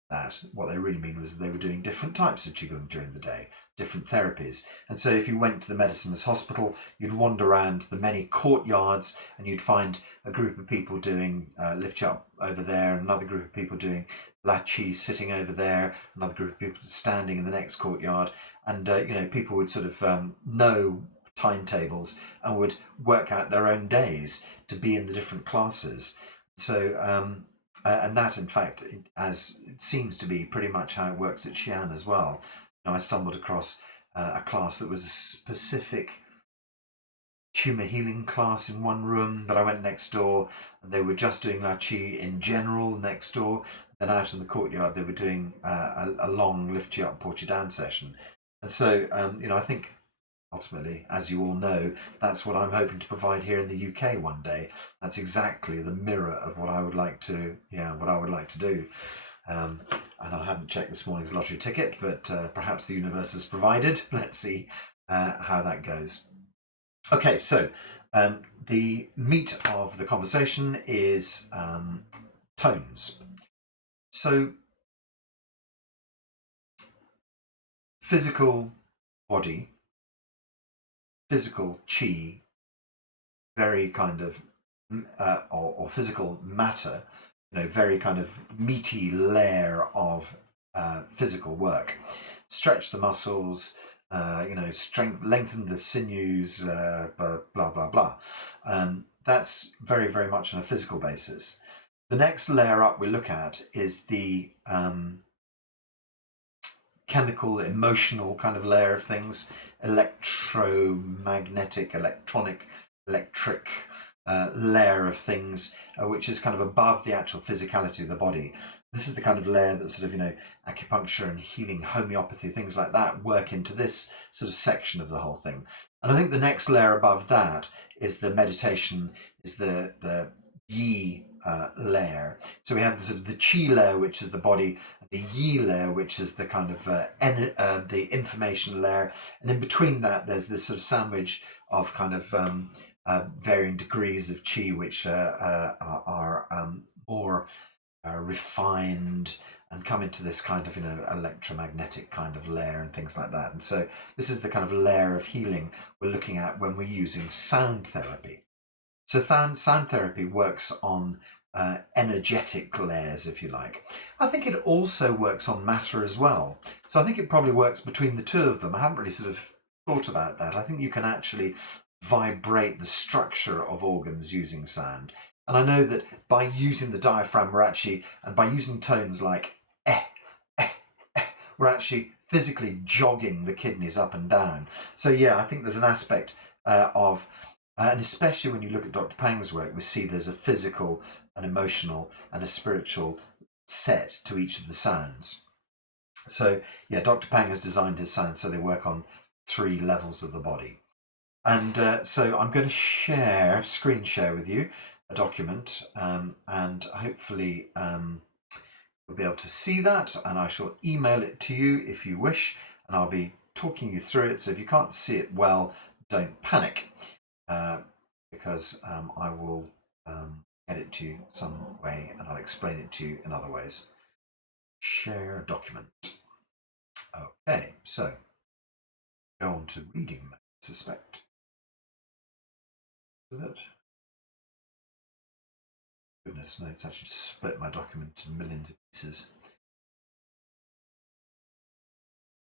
that. What they really mean was they were doing different types of Qigong during the day, different therapies. And so if you went to the medicines hospital, you'd wander around the many courtyards and you'd find a group of people doing lift you up over there, another group of people doing La Chi sitting over there, another group of people standing in the next courtyard. And, people would sort of know timetables and would work out their own days to be in the different classes. So, and that, in fact, as it seems to be pretty much how it works at Xi'an as well. I stumbled across a class that was a specific tumour healing class in one room, but I went next door and they were just doing La Chi in general next door. Then out in the courtyard, they were doing a long lift you up, port you down session. And so, I think ultimately, as you all know, that's what I'm hoping to provide here in the UK one day. That's exactly the mirror of what I would like to, do. And I haven't checked this morning's lottery ticket, but perhaps the universe has provided. Let's see how that goes. Okay, so the meat of the conversation is tones. So, physical body, physical chi, very kind of, or physical matter, very kind of meaty layer of physical work. Stretch the muscles, lengthen the sinews, blah, blah, blah. That's very, very much on a physical basis. The next layer up we look at is the chemical, emotional kind of layer of things, electromagnetic, electric layer of things, which is kind of above the actual physicality of the body. This is the kind of layer that sort of, acupuncture and healing, homeopathy, things like that work into this sort of section of the whole thing. And I think the next layer above that is the meditation, is the yi layer. So we have the sort of the chi layer, which is the body, the yi layer, which is the kind of the information layer, and in between that there's this sort of sandwich of kind of varying degrees of chi, which are more refined and come into this kind of electromagnetic kind of layer and things like that. And so this is the kind of layer of healing we're looking at when we're using sound therapy. So sound therapy works on energetic layers, if you like. I think it also works on matter as well. So I think it probably works between the two of them. I haven't really sort of thought about that. I think you can actually vibrate the structure of organs using sound. And I know that by using the diaphragm, and by using tones like we're actually physically jogging the kidneys up and down. So yeah, I think there's an aspect of, and especially when you look at Dr. Pang's work, we see there's a physical, an emotional, and a spiritual set to each of the sounds. So yeah, Dr. Pang has designed his sounds so they work on 3 levels of the body. And so I'm going to screen share with you a document, and hopefully you'll be able to see that, and I shall email it to you if you wish, and I'll be talking you through it. So if you can't see it well, don't panic, because I will get it to you some way, and I'll explain it to you in other ways. Share document. Okay, so go on to reading mode, I suspect. Is it? Goodness, no, it's actually just split my document into millions of pieces.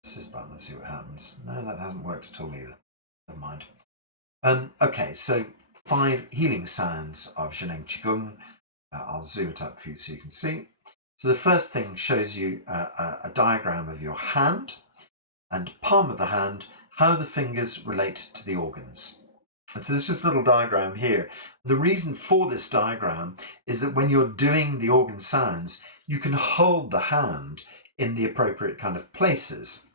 Press this button and see what happens. No, that hasn't worked at all either. Never mind. Okay, so 5 healing sounds of Zheneng Qigong. I'll zoom it up for you so you can see. So the first thing shows you a diagram of your hand and palm of the hand, how the fingers relate to the organs. And so there's just a little diagram here. The reason for this diagram is that when you're doing the organ sounds, you can hold the hand in the appropriate kind of places.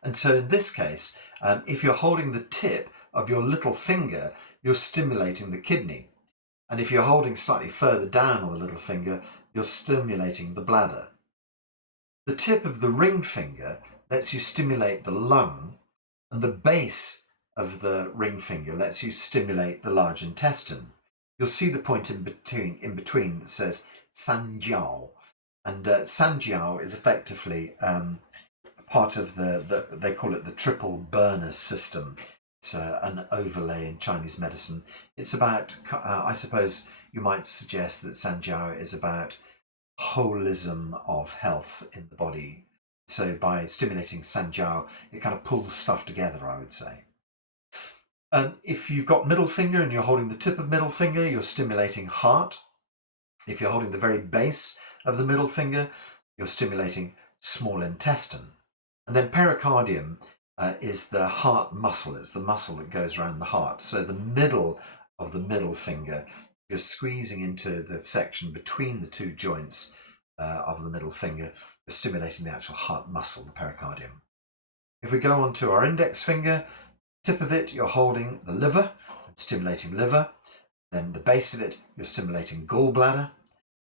And so in this case, if you're holding the tip of your little finger, you're stimulating the kidney. And if you're holding slightly further down on the little finger, you're stimulating the bladder. The tip of the ring finger lets you stimulate the lung, and the base of the ring finger lets you stimulate the large intestine. You'll see the point in between that says Sanjiao, and Sanjiao is effectively part of they call it the triple burner system. It's an overlay in Chinese medicine. It's about, I suppose you might suggest that Sanjiao is about holism of health in the body. So by stimulating Sanjiao, it kind of pulls stuff together, I would say. If you've got middle finger and you're holding the tip of middle finger, you're stimulating heart. If you're holding the very base of the middle finger, you're stimulating small intestine. And then pericardium is the heart muscle. It's the muscle that goes around the heart. So the middle of the middle finger, you're squeezing into the section between the two joints of the middle finger. You're stimulating the actual heart muscle, the pericardium. If we go on to our index finger, tip of it, you're holding the liver and stimulating liver. Then the base of it, you're stimulating gallbladder.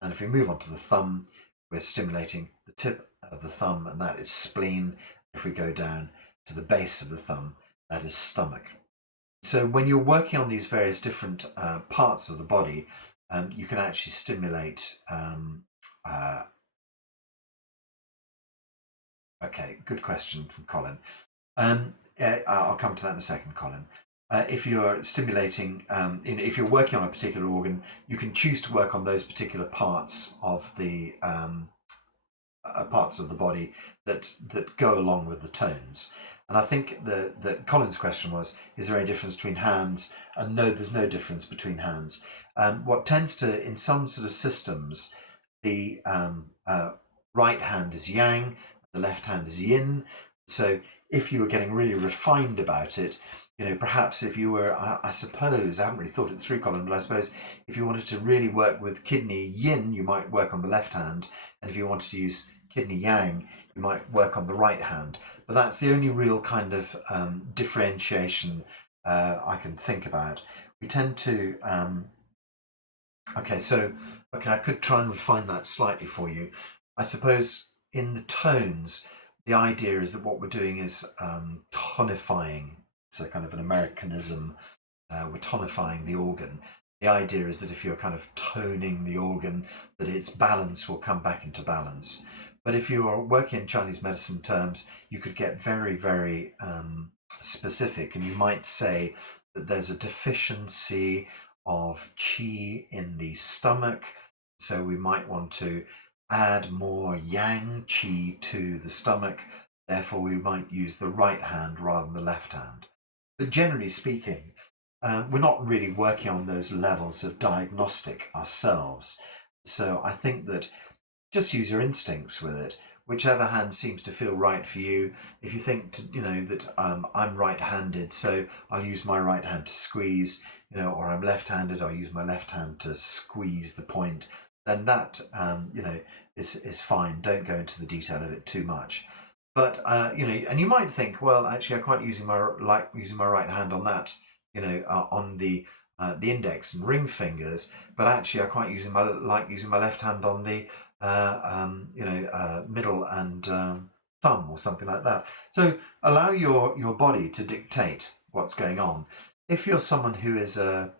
And if we move on to the thumb, we're stimulating the tip of the thumb, and that is spleen. If we go down to the base of the thumb, that is stomach. So when you're working on these various different parts of the body, you can actually stimulate. Okay, good question from Colin. I'll come to that in a second, Colin. If you're stimulating, if you're working on a particular organ, you can choose to work on those particular parts of the body that go along with the tones. And I think that Colin's question was, is there any difference between hands? And no, there's no difference between hands. What tends to, in some sort of systems, the right hand is yang, the left hand is yin. So if you were getting really refined about it, perhaps if you were, I suppose, I haven't really thought it through, Colin, but I suppose if you wanted to really work with kidney yin, you might work on the left hand. And if you wanted to use kidney yang, you might work on the right hand. But that's the only real kind of differentiation I can think about. We tend to, I could try and refine that slightly for you. I suppose in the tones, the idea is that what we're doing is tonifying. It's a kind of an Americanism. We're tonifying the organ. The idea is that if you're kind of toning the organ, that its balance will come back into balance. But if you are working in Chinese medicine terms, you could get very, very specific, and you might say that there's a deficiency of qi in the stomach. So we might want to add more yang qi to the stomach. Therefore, we might use the right hand rather than the left hand. But generally speaking, we're not really working on those levels of diagnostic ourselves. So I think that just use your instincts with it. Whichever hand seems to feel right for you. If you think that I'm right-handed, so I'll use my right hand to squeeze, or I'm left-handed, I'll use my left hand to squeeze the point. Then that is fine. Don't go into the detail of it too much. But and you might think, well, actually, I quite using my right hand on that, on the index and ring fingers. But actually, I quite using my left hand on the middle and thumb or something like that. So allow your body to dictate what's going on. If you're someone who is a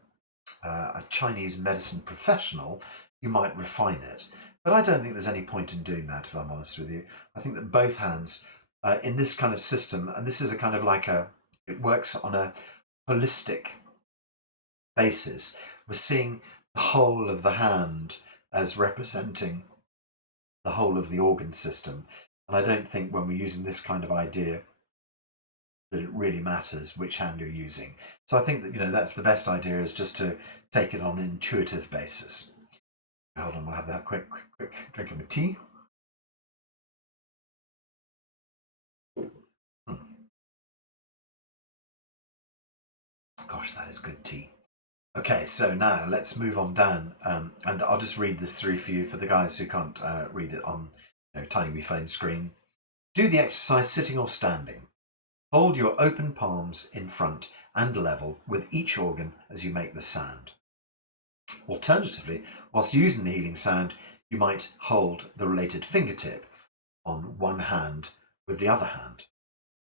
Chinese medicine professional, you might refine it. But I don't think there's any point in doing that, if I'm honest with you. I think that both hands in this kind of system, and this is a kind of it works on a holistic basis. We're seeing the whole of the hand as representing the whole of the organ system. And I don't think when we're using this kind of idea that it really matters which hand you're using. So I think that, that's the best idea, is just to take it on an intuitive basis. Hold on, we'll have that quick drink of my tea. Gosh, that is good tea. Okay, so now let's move on down, and I'll just read this through for you for the guys who can't read it on tiny wee phone screen. Do the exercise sitting or standing. Hold your open palms in front and level with each organ as you make the sound. Alternatively, whilst using the healing sound, you might hold the related fingertip on one hand with the other hand.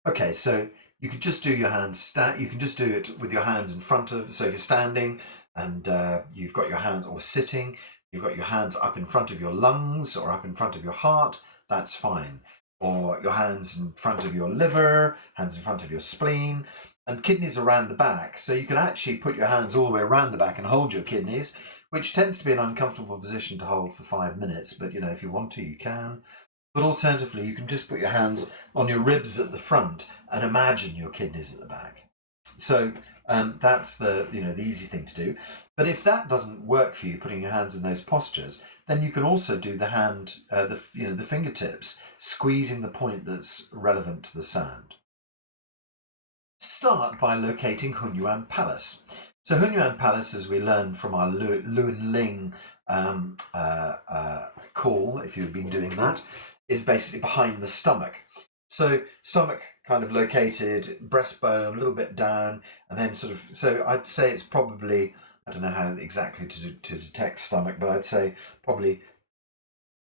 Okay, so you could just do your hands, you can just do it with your hands in front of, so if you're standing and you've got your hands, or sitting, you've got your hands up in front of your lungs or up in front of your heart, that's fine. Or your hands in front of your liver, hands in front of your spleen, and kidneys around the back. So you can actually put your hands all the way around the back and hold your kidneys, which tends to be an uncomfortable position to hold for 5 minutes, but you know, if you want to, you can. But alternatively, you can just put your hands on your ribs at the front and imagine your kidneys at the back. So that's the easy thing to do. But if that doesn't work for you, putting your hands in those postures, then you can also do the hand, the fingertips, squeezing the point that's relevant to the sound. Start by locating Hunyuan Palace. So Hunyuan Palace, as we learned from our Lun Ling call, if you've been doing that, is basically behind the stomach. So stomach kind of located, breastbone a little bit down, and then sort of, so I'd say it's probably, I don't know how exactly to detect stomach, but I'd say probably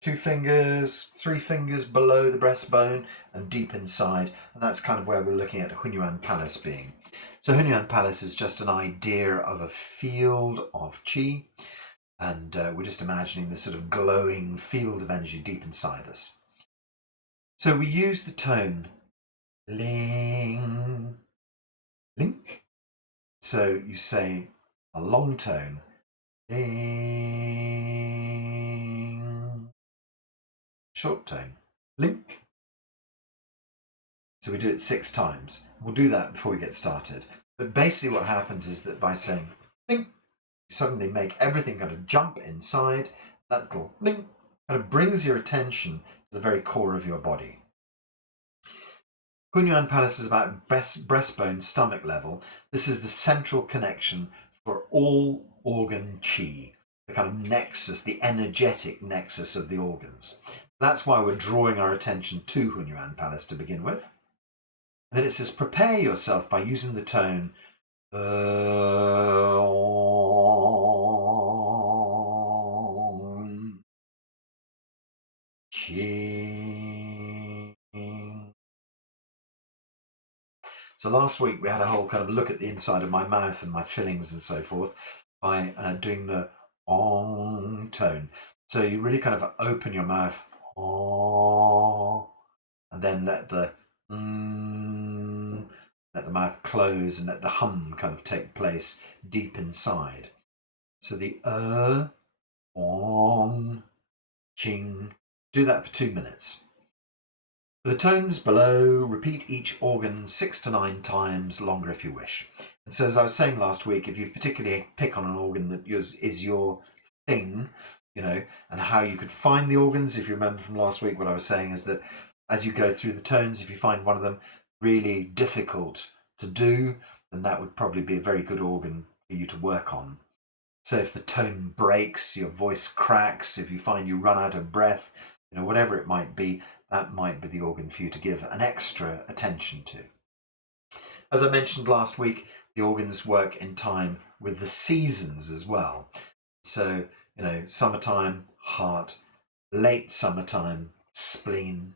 2 fingers, 3 fingers below the breastbone and deep inside. And that's kind of where we're looking at Hunyuan Palace being. So Hunyuan Palace is just an idea of a field of qi. And we're just imagining this sort of glowing field of energy deep inside us. So we use the tone ling, ling. So you say a long tone, ling, short tone, ling. So we do it 6 times. We'll do that before we get started. But basically what happens is that by saying ling, you suddenly make everything kind of jump inside. That little ling kind of brings your attention to the very core of your body. Hunyuan Palace is about breastbone, stomach level. This is the central connection for all organ qi, the kind of nexus, the energetic nexus of the organs. That's why we're drawing our attention to Hunyuan Palace to begin with. And then it says, prepare yourself by using the tone So last week we had a whole kind of look at the inside of my mouth and my fillings and so forth by doing the ong tone. So you really kind of open your mouth, and then let the mouth close and let the hum kind of take place deep inside. So the ong, ching, do that for 2 minutes. For the tones below, repeat each organ 6 to 9 times, longer if you wish. And so as I was saying last week, if you particularly pick on an organ that is your thing, and how you could find the organs, if you remember from last week, what I was saying is that as you go through the tones, if you find one of them really difficult to do, then that would probably be a very good organ for you to work on. So if the tone breaks, your voice cracks, if you find you run out of breath, whatever it might be, that might be the organ for you to give an extra attention to. As I mentioned last week, the organs work in time with the seasons as well. So, summertime, heart, late summertime, spleen,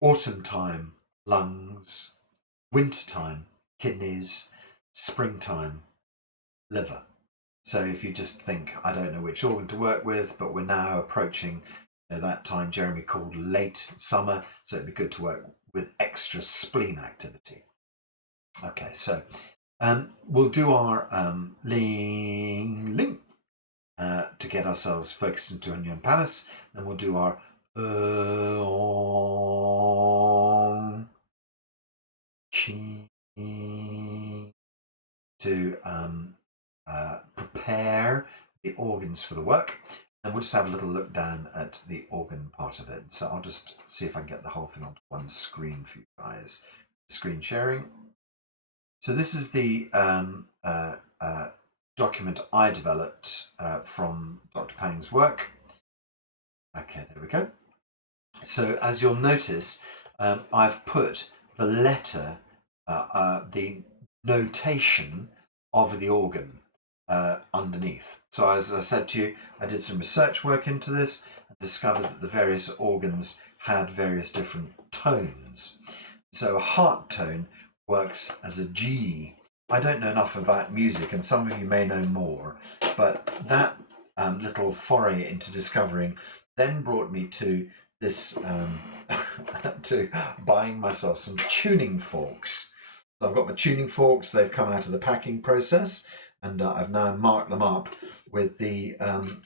autumn time, lungs, wintertime, kidneys, springtime, liver. So if you just think, I don't know which organ to work with, but we're now approaching that time Jeremy called late summer, so it'd be good to work with extra spleen activity. Okay, so we'll do our ling ling to get ourselves focused into Hunyuan Palace, and we'll do our qi to prepare the organs for the work. And we'll just have a little look down at the organ part of it. So I'll just see if I can get the whole thing onto one screen for you guys. Screen sharing. So this is the document I developed from Dr. Pang's work. Okay, there we go. So as you'll notice, I've put the letter, the notation of the organ underneath. So as I said to you, I did some research work into this and discovered that the various organs had various different tones. So a heart tone works as a G. I don't know enough about music, and some of you may know more, but that little foray into discovering then brought me to this, to buying myself some tuning forks. So I've got my tuning forks, they've come out of the packing process, and I've now marked them up with the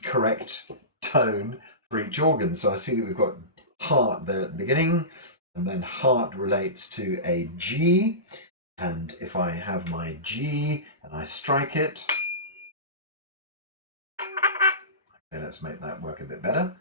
correct tone for each organ. So I see that we've got heart there at the beginning, and then heart relates to a G. And if I have my G and I strike it, okay, let's make that work a bit better.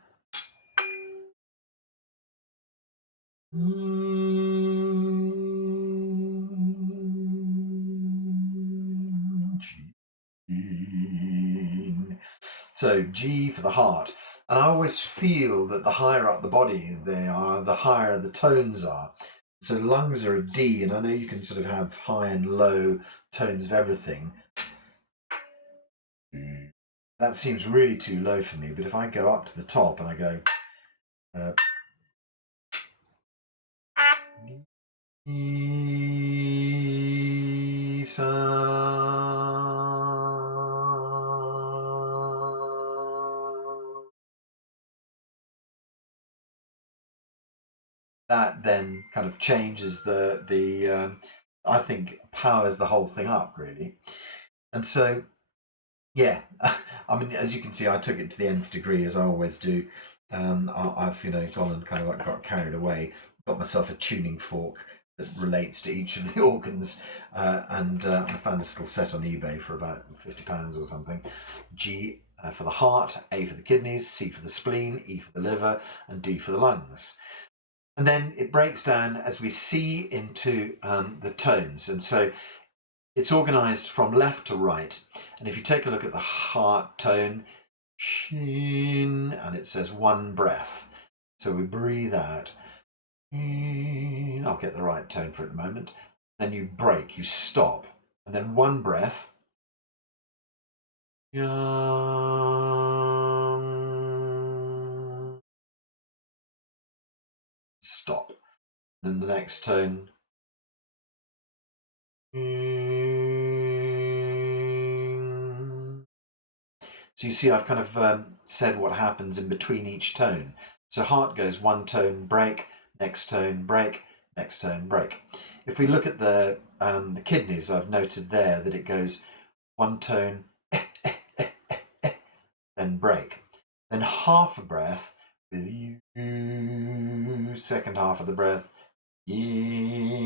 So G for the heart. And I always feel that the higher up the body they are, the higher the tones are. So lungs are a D, and I know you can sort of have high and low tones of everything. That seems really too low for me, but if I go up to the top and I go that then kind of changes the I think powers the whole thing up, really. And so yeah, I mean, as you can see, I took it to the nth degree, as I always do. I've gone and kind of got carried away, got myself a tuning fork that relates to each of the organs, and I found this little set on eBay for about £50 or something. G for the heart, A for the kidneys, C for the spleen, E for the liver, and D for the lungs. And then it breaks down as we see into the tones, and so it's organised from left to right. And if you take a look at the heart tone, shin, and it says one breath. So we breathe out. I'll get the right tone for it in a moment. Then you break, you stop. And then one breath. Stop. Then the next tone. So you see I've kind of said what happens in between each tone. So heart goes one tone, break, next tone, break, next tone, break. If we look at the kidneys, I've noted there that it goes one tone, then break. Then half a breath with you, second half of the breath, in.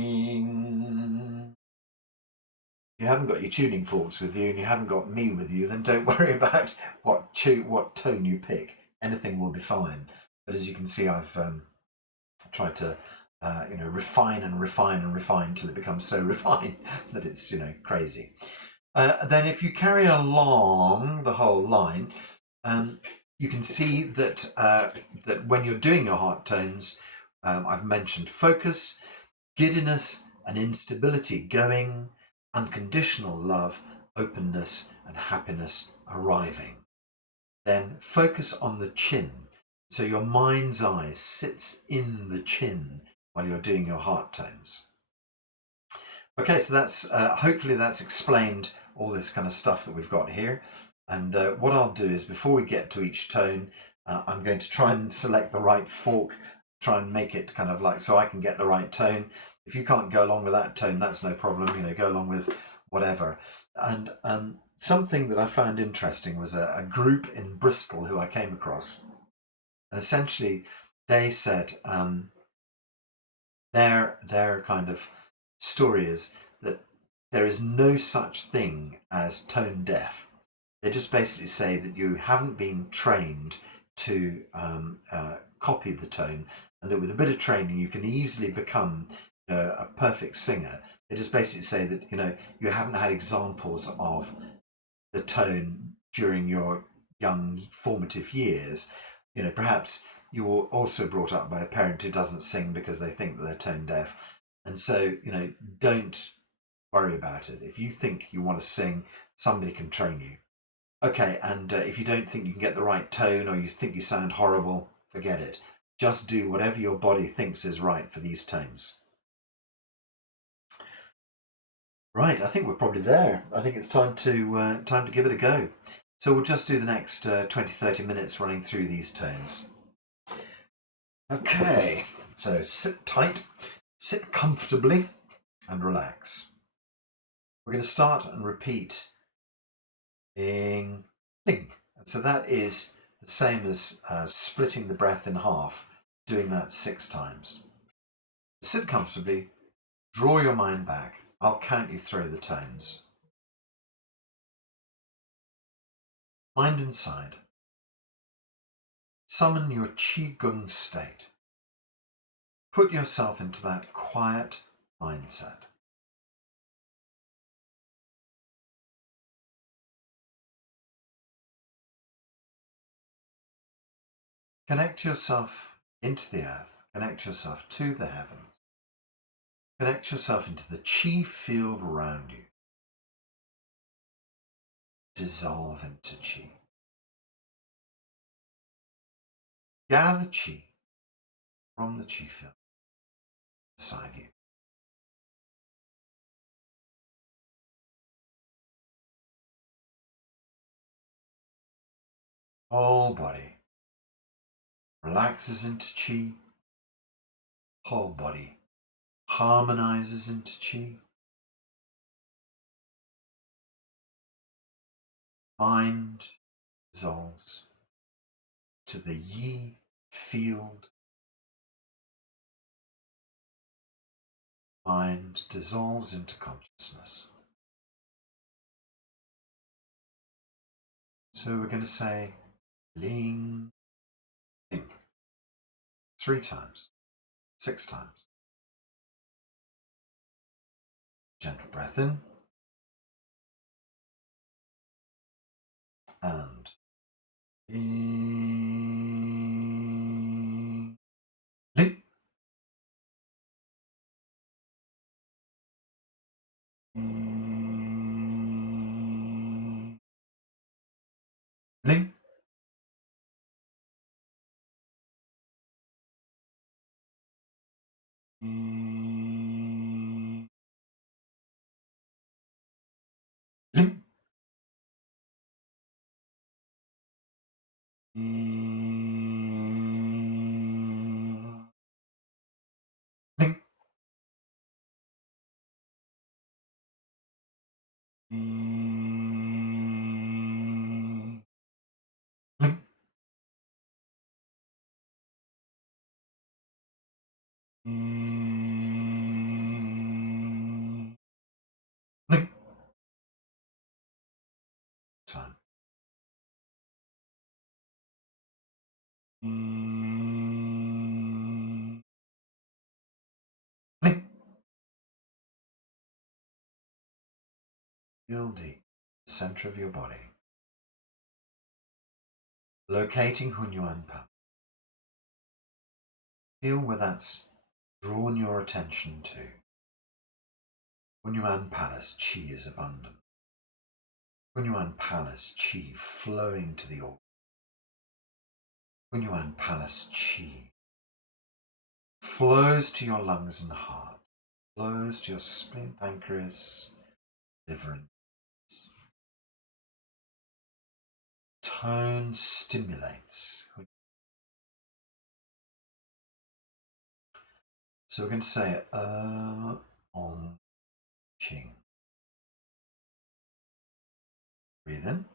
If you haven't got your tuning forks with you and you haven't got me with you, then don't worry about what tone you pick. Anything will be fine. But as you can see, I've tried to refine and refine and refine till it becomes so refined that it's crazy. Then if you carry along the whole line, you can see that that when you're doing your heart tones, I've mentioned focus, giddiness, and instability going, unconditional love, openness, and happiness arriving. Then focus on the chin. So your mind's eye sits in the chin while you're doing your heart tones. Okay, so that's hopefully that's explained all this kind of stuff that we've got here. And what I'll do is before we get to each tone, I'm going to try and select the right fork, try and make it kind of like so I can get the right tone. If you can't go along with that tone, that's no problem, go along with whatever. And something that I found interesting was a group in Bristol who I came across. And essentially they said their kind of story is that there is no such thing as tone deaf. They just basically say that you haven't been trained to copy the tone, and that with a bit of training you can easily become a perfect singer. They just basically say that you haven't had examples of the tone during your young formative years. Perhaps you were also brought up by a parent who doesn't sing because they think that they're tone deaf, and so don't worry about it. If you think you want to sing, somebody can train you. Okay, and if you don't think you can get the right tone, or you think you sound horrible, forget it. Just do whatever your body thinks is right for these tones. Right, I think we're probably there. I think it's time to give it a go. So we'll just do the next 20-30 minutes running through these tones. Okay, so sit tight, sit comfortably, and relax. We're going to start and repeat ing, ling. And so that is the same as splitting the breath in half, doing that 6 times. Sit comfortably, draw your mind back. I'll count you through the tones. Mind inside. Summon your Qigong state. Put yourself into that quiet mindset. Connect yourself into the earth. Connect yourself to the heavens. Connect yourself into the Qi field around you. Dissolve into Qi. Gather Qi from the Qi field inside you. Whole body relaxes into Qi. Whole body harmonizes into Qi. Mind dissolves to the Yi field. Mind dissolves into consciousness. So we're going to say ling, ling 3 times, 6 times. Gentle breath in and ling, ling, ling, ling, ling, ling, ling, ling. Time. Ling. Feel deep, the center of your body. Locating Hunyuan Pan. Feel where that's drawn your attention to. Hunyuan Palace, Qi is abundant. Hunyuan Palace, Qi flowing to the organ. Hunyuan Palace, Qi flows to your lungs and heart, flows to your spleen, pancreas, liver, and tone stimulates. So we're going to say on Qing. Breathe in.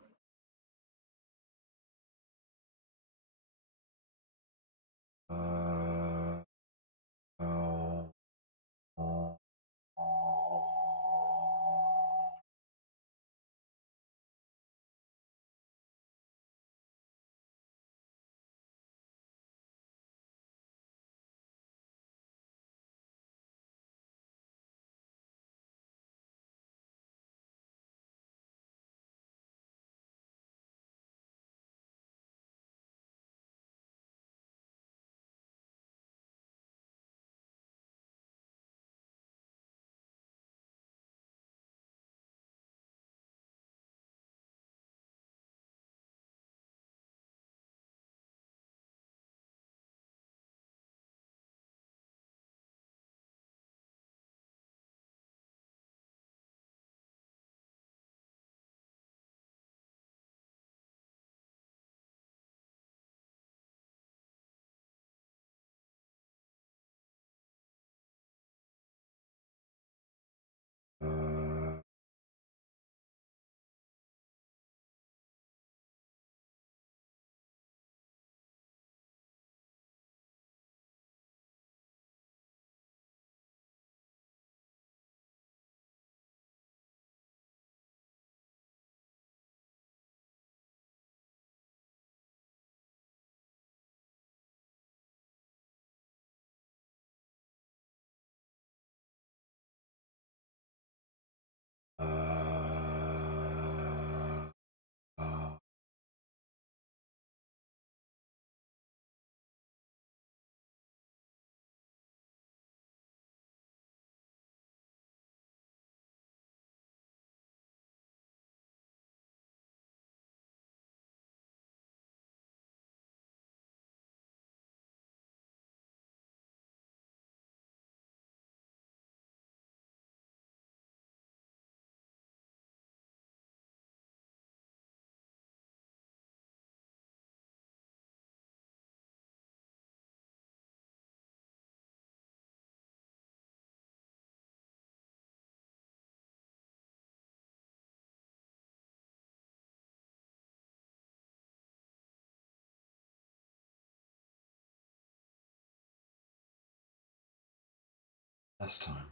Last time.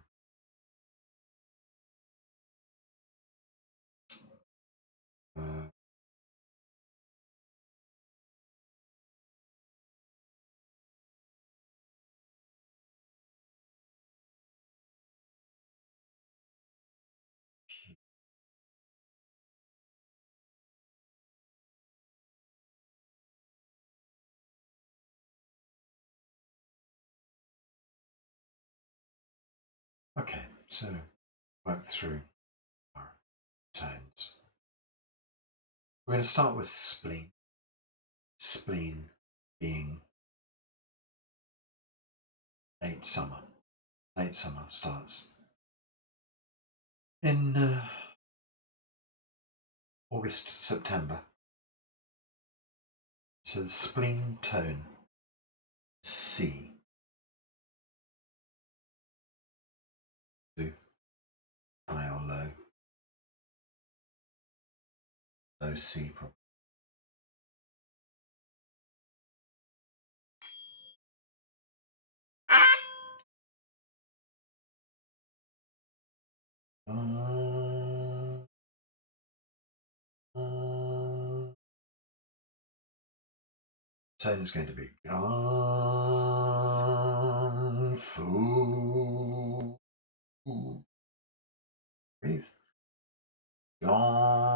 Okay, so work through our tones. We're going to start with spleen. Spleen being late summer. Late summer starts in August, September. So the spleen tone, C. Do high or low. Low C probably. Tone is going to be Gong Fu. Breathe. Gong.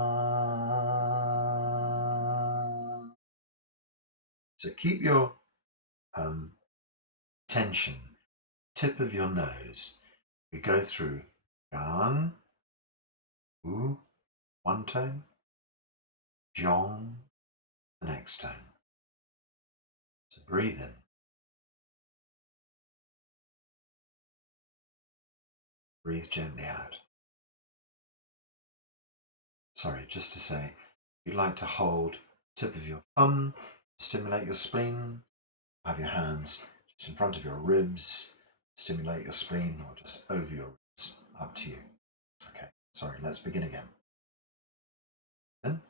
So keep your tension, tip of your nose. We go through Gong, Wu, one tone, Zhong, the next tone. So breathe in. Breathe gently out. Sorry, just to say, if you'd like to hold tip of your thumb to stimulate your spleen, have your hands just in front of your ribs, stimulate your spleen, or just over your ribs. Up to you. Okay, sorry, let's begin again. Then.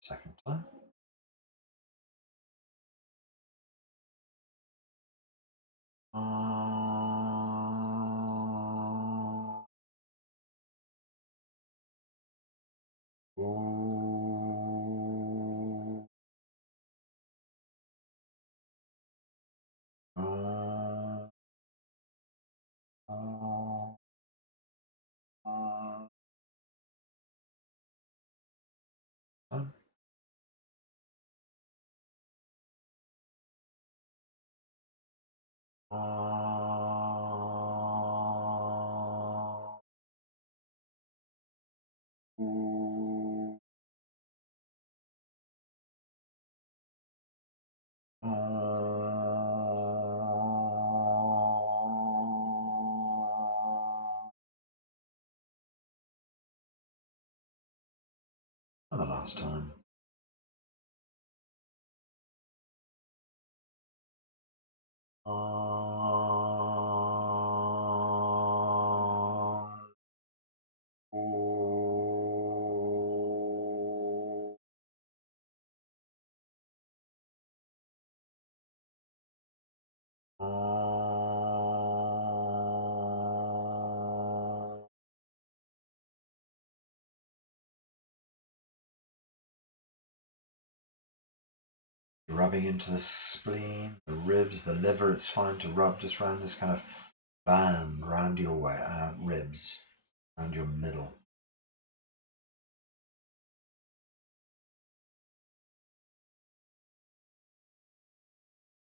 Second time. And the last time. Rubbing into the spleen, the ribs, the liver. It's fine to rub just around this kind of band around your ribs, around your middle.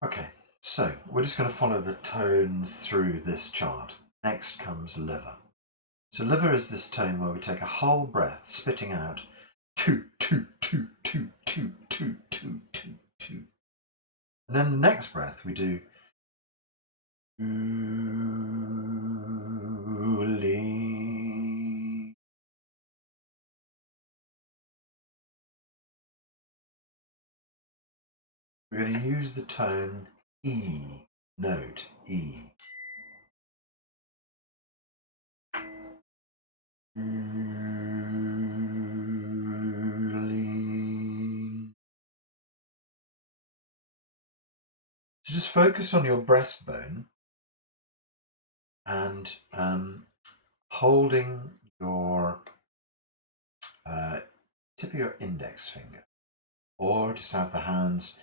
Okay, so we're just going to follow the tones through this chart. Next comes liver. So liver is this tone where we take a whole breath, spitting out toot, toot, toot, toot, toot, toot, toot, toot, toot. And then the next breath we do We're going to use the tone E, note E. So just focus on your breastbone and holding your tip of your index finger, or just have the hands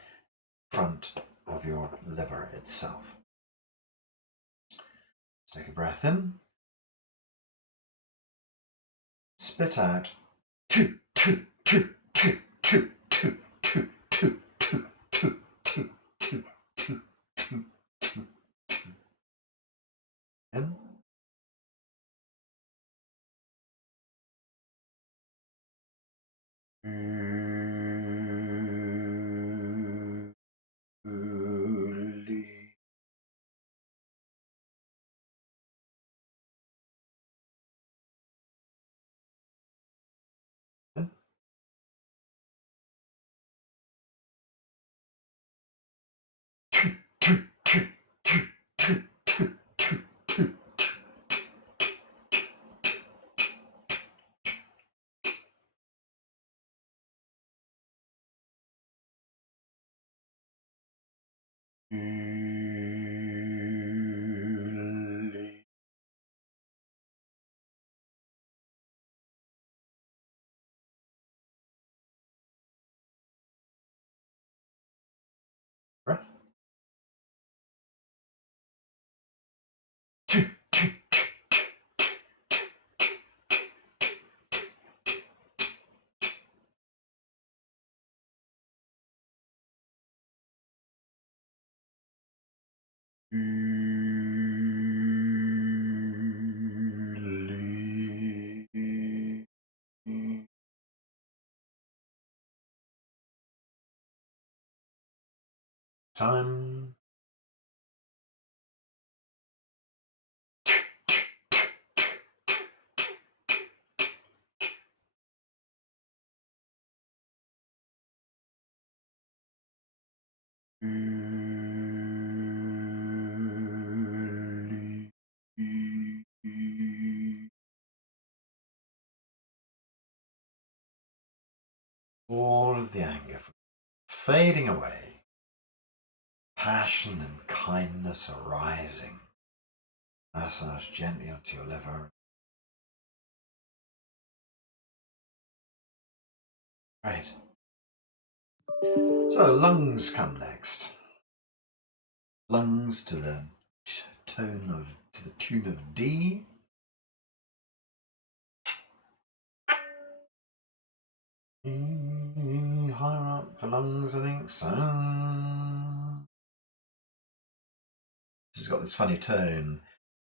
in front of your liver itself. Take a breath in, spit out, two, two, two, two, two, two, two, two, two, two, two, two, two, two, two, two. In. Breath. Time. All of the anger fading away, passion and kindness arising. Massage gently onto your liver. Right. So lungs come next. Lungs to the tune of D. Higher up for lungs, I think. So this has got this funny tone.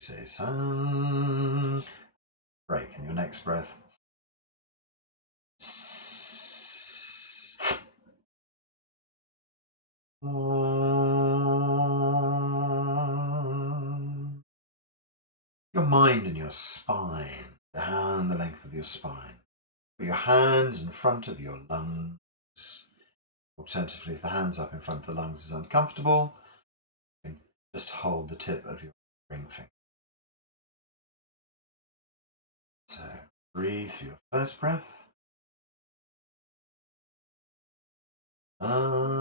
Say so. Break in your next breath. Your mind and your spine, down the length of your spine. Put your hands in front of your lungs. Alternatively, if the hands up in front of the lungs is uncomfortable, you can just hold the tip of your ring finger. So breathe through your first breath. And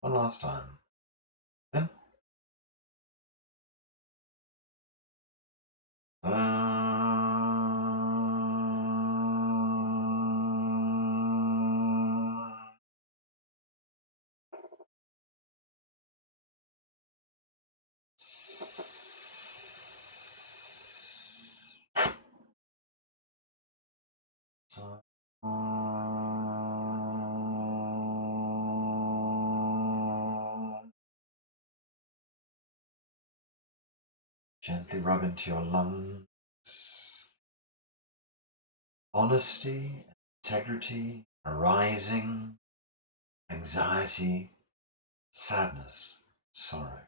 One last time. Then. Gently rub into your lungs. Honesty, integrity, arising, anxiety, sadness, sorrow,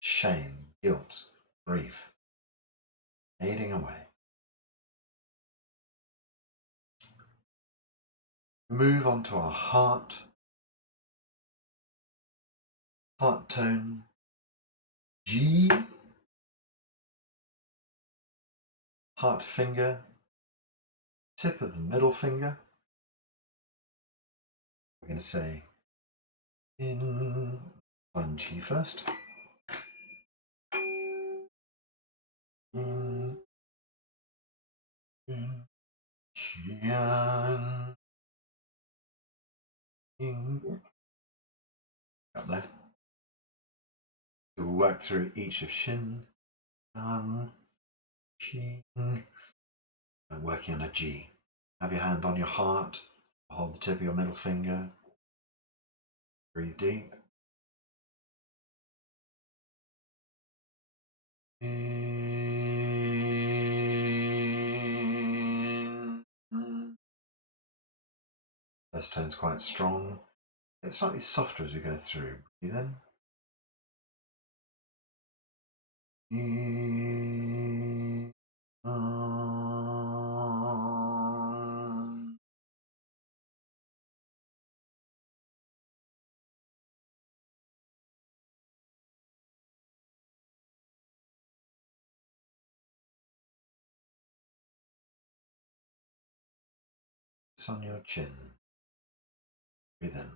shame, guilt, grief, fading away. Move on to our heart tone, G, heart finger, tip of the middle finger. We're going to say in 1G first. In, Jian, in. Up there. So we'll work through each of Shin, An, Shin, and working on a G. Have your hand on your heart, hold the tip of your middle finger, breathe deep. In. First tone's quite strong. Get slightly softer as we go through. Breathe in. In. It's on your chin. Breathe in.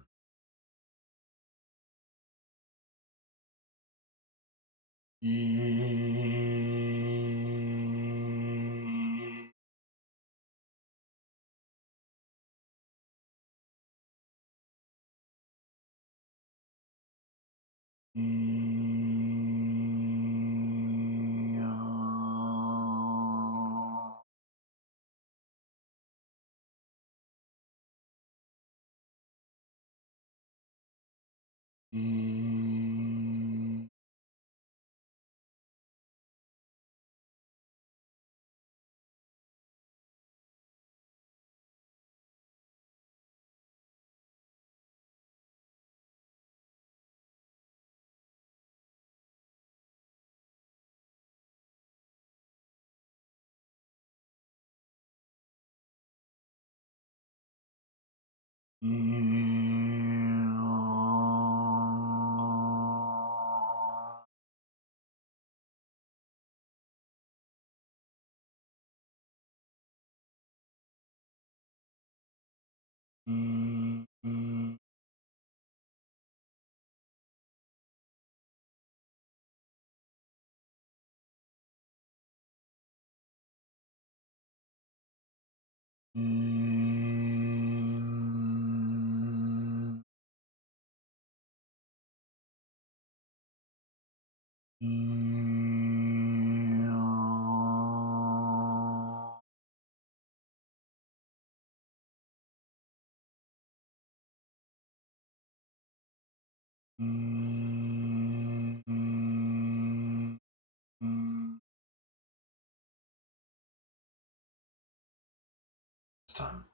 Time.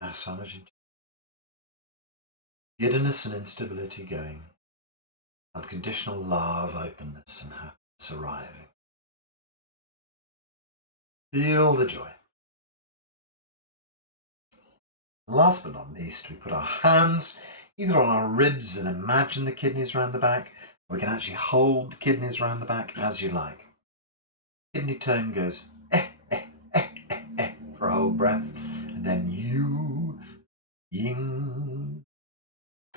Massaging. Giddiness and instability going. Unconditional love, openness, and happiness arriving. Feel the joy. And last but not least, we put our hands either on our ribs and imagine the kidneys around the back, or we can actually hold the kidneys around the back as you like. Kidney tone goes for a whole breath, and then you, ying,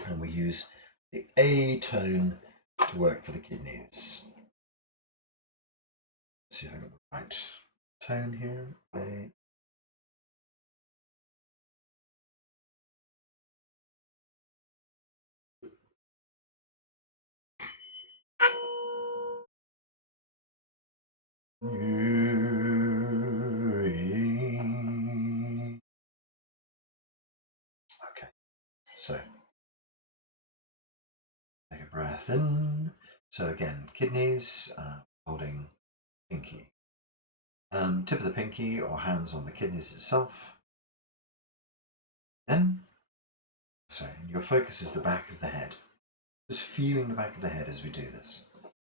and we use the A tone to work for the kidneys. Let's see if I got the right tone here. A. Okay, so take a breath in. So again, kidneys, holding pinky. Tip of the pinky or hands on the kidneys itself. Then, your focus is the back of the head. Just feeling the back of the head as we do this.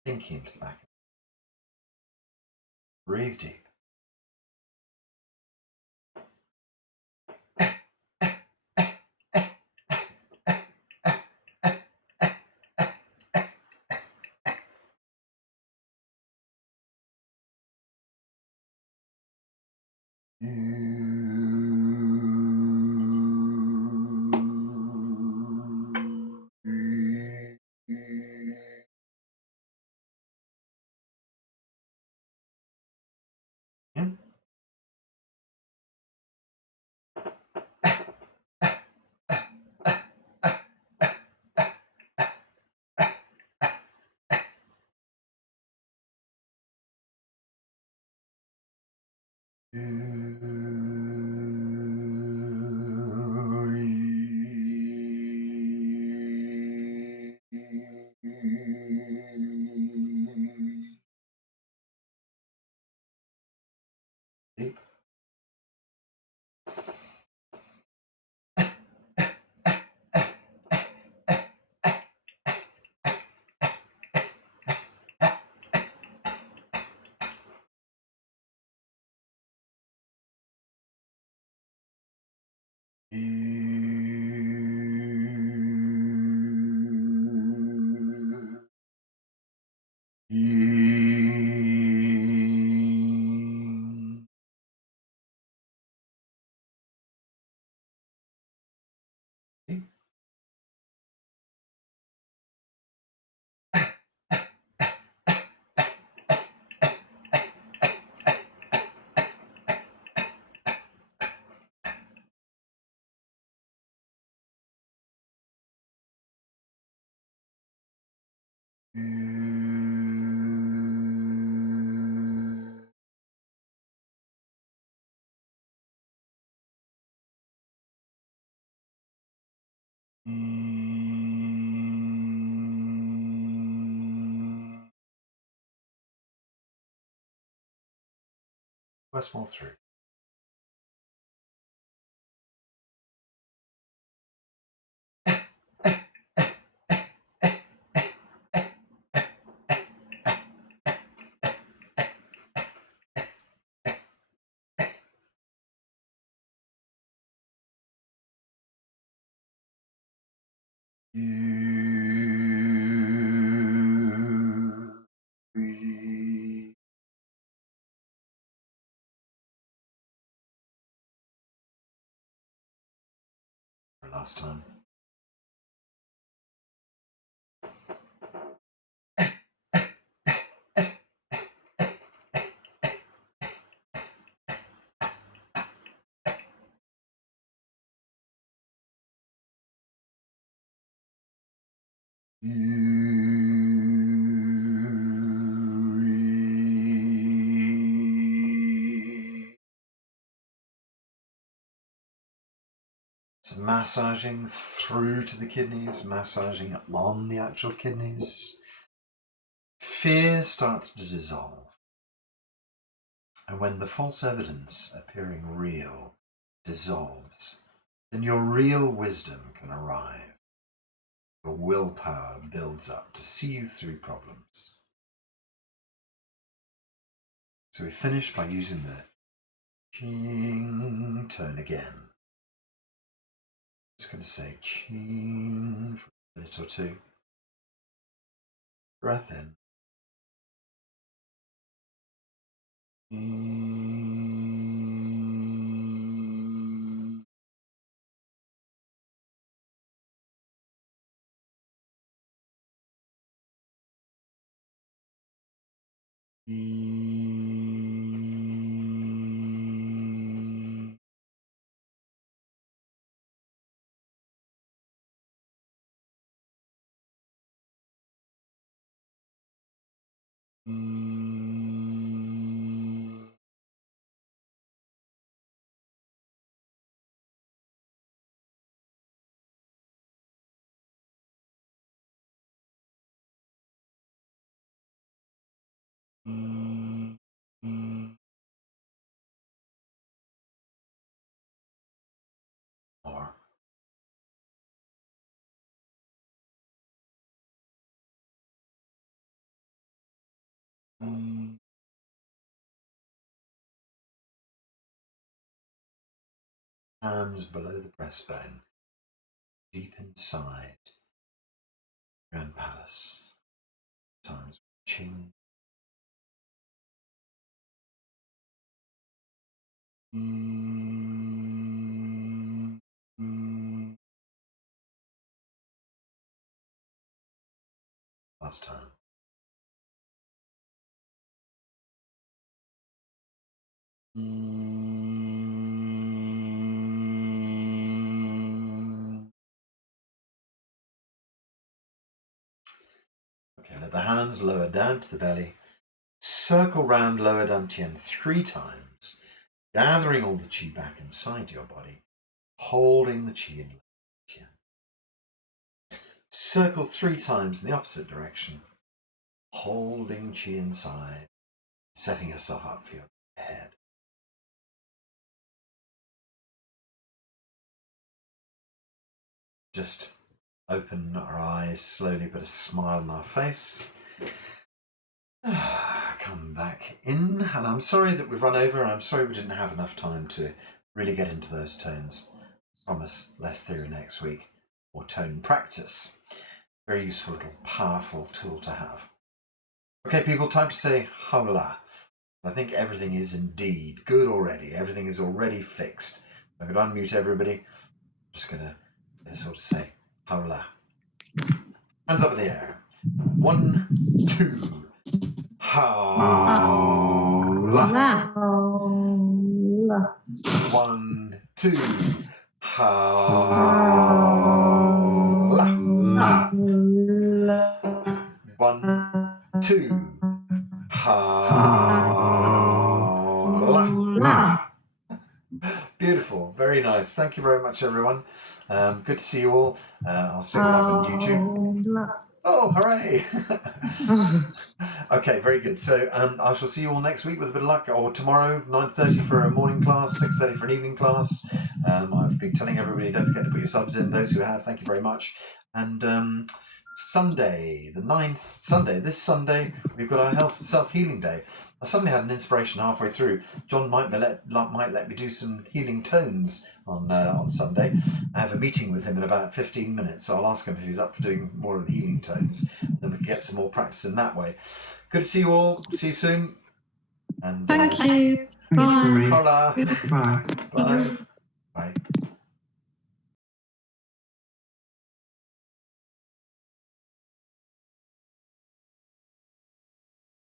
Pinky into the back. Breathe deep. Deep. Press more through. Last time. So massaging through to the kidneys, massaging on the actual kidneys. Fear starts to dissolve. And when the false evidence appearing real dissolves, then your real wisdom can arrive. Your willpower builds up to see you through problems. So we finish by using the Qing tone again. Just going to say Qing for a minute or two. Breath in. More. Hands below the breastbone, deep inside Grand Palace. Times Qing. Last time. Okay, let the hands lower down to the belly. Circle round lower dantian 3 times, gathering all the qi back inside your body, holding the qi in your dantian. Circle 3 times in the opposite direction, holding qi inside, setting yourself up for your head. Just open our eyes slowly, put a smile on our face. Come back in, and I'm sorry that we've run over. I'm sorry we didn't have enough time to really get into those tones. Promise less theory next week, or tone practice. Very useful little powerful tool to have. Okay, people, time to say hola. I think everything is indeed good already. Everything is already fixed. I'm going to unmute everybody. I'm just going to sort of say hola. Hands up in the air. 1, 2. Hola. 1, 2. Hola. 1, 2. Hola. Beautiful, very nice. Thank you very much, everyone. Good to see you all. I'll stick it up on YouTube. Oh, hooray! Okay, very good. So I shall see you all next week with a bit of luck, or tomorrow, 9:30 for a morning class, 6:30 for an evening class. I've been telling everybody, don't forget to put your subs in. Those who have, thank you very much. And Sunday, the 9th Sunday, this Sunday, we've got our Health Self-Healing Day. I suddenly had an inspiration halfway through. John might let me do some healing tones on Sunday. I have a meeting with him in about 15 minutes, so I'll ask him if he's up for doing more of the healing tones. Then we can get some more practice in that way. Good to see you all. See you soon. And Thank you. Bye. Hola. Bye. Bye. Bye.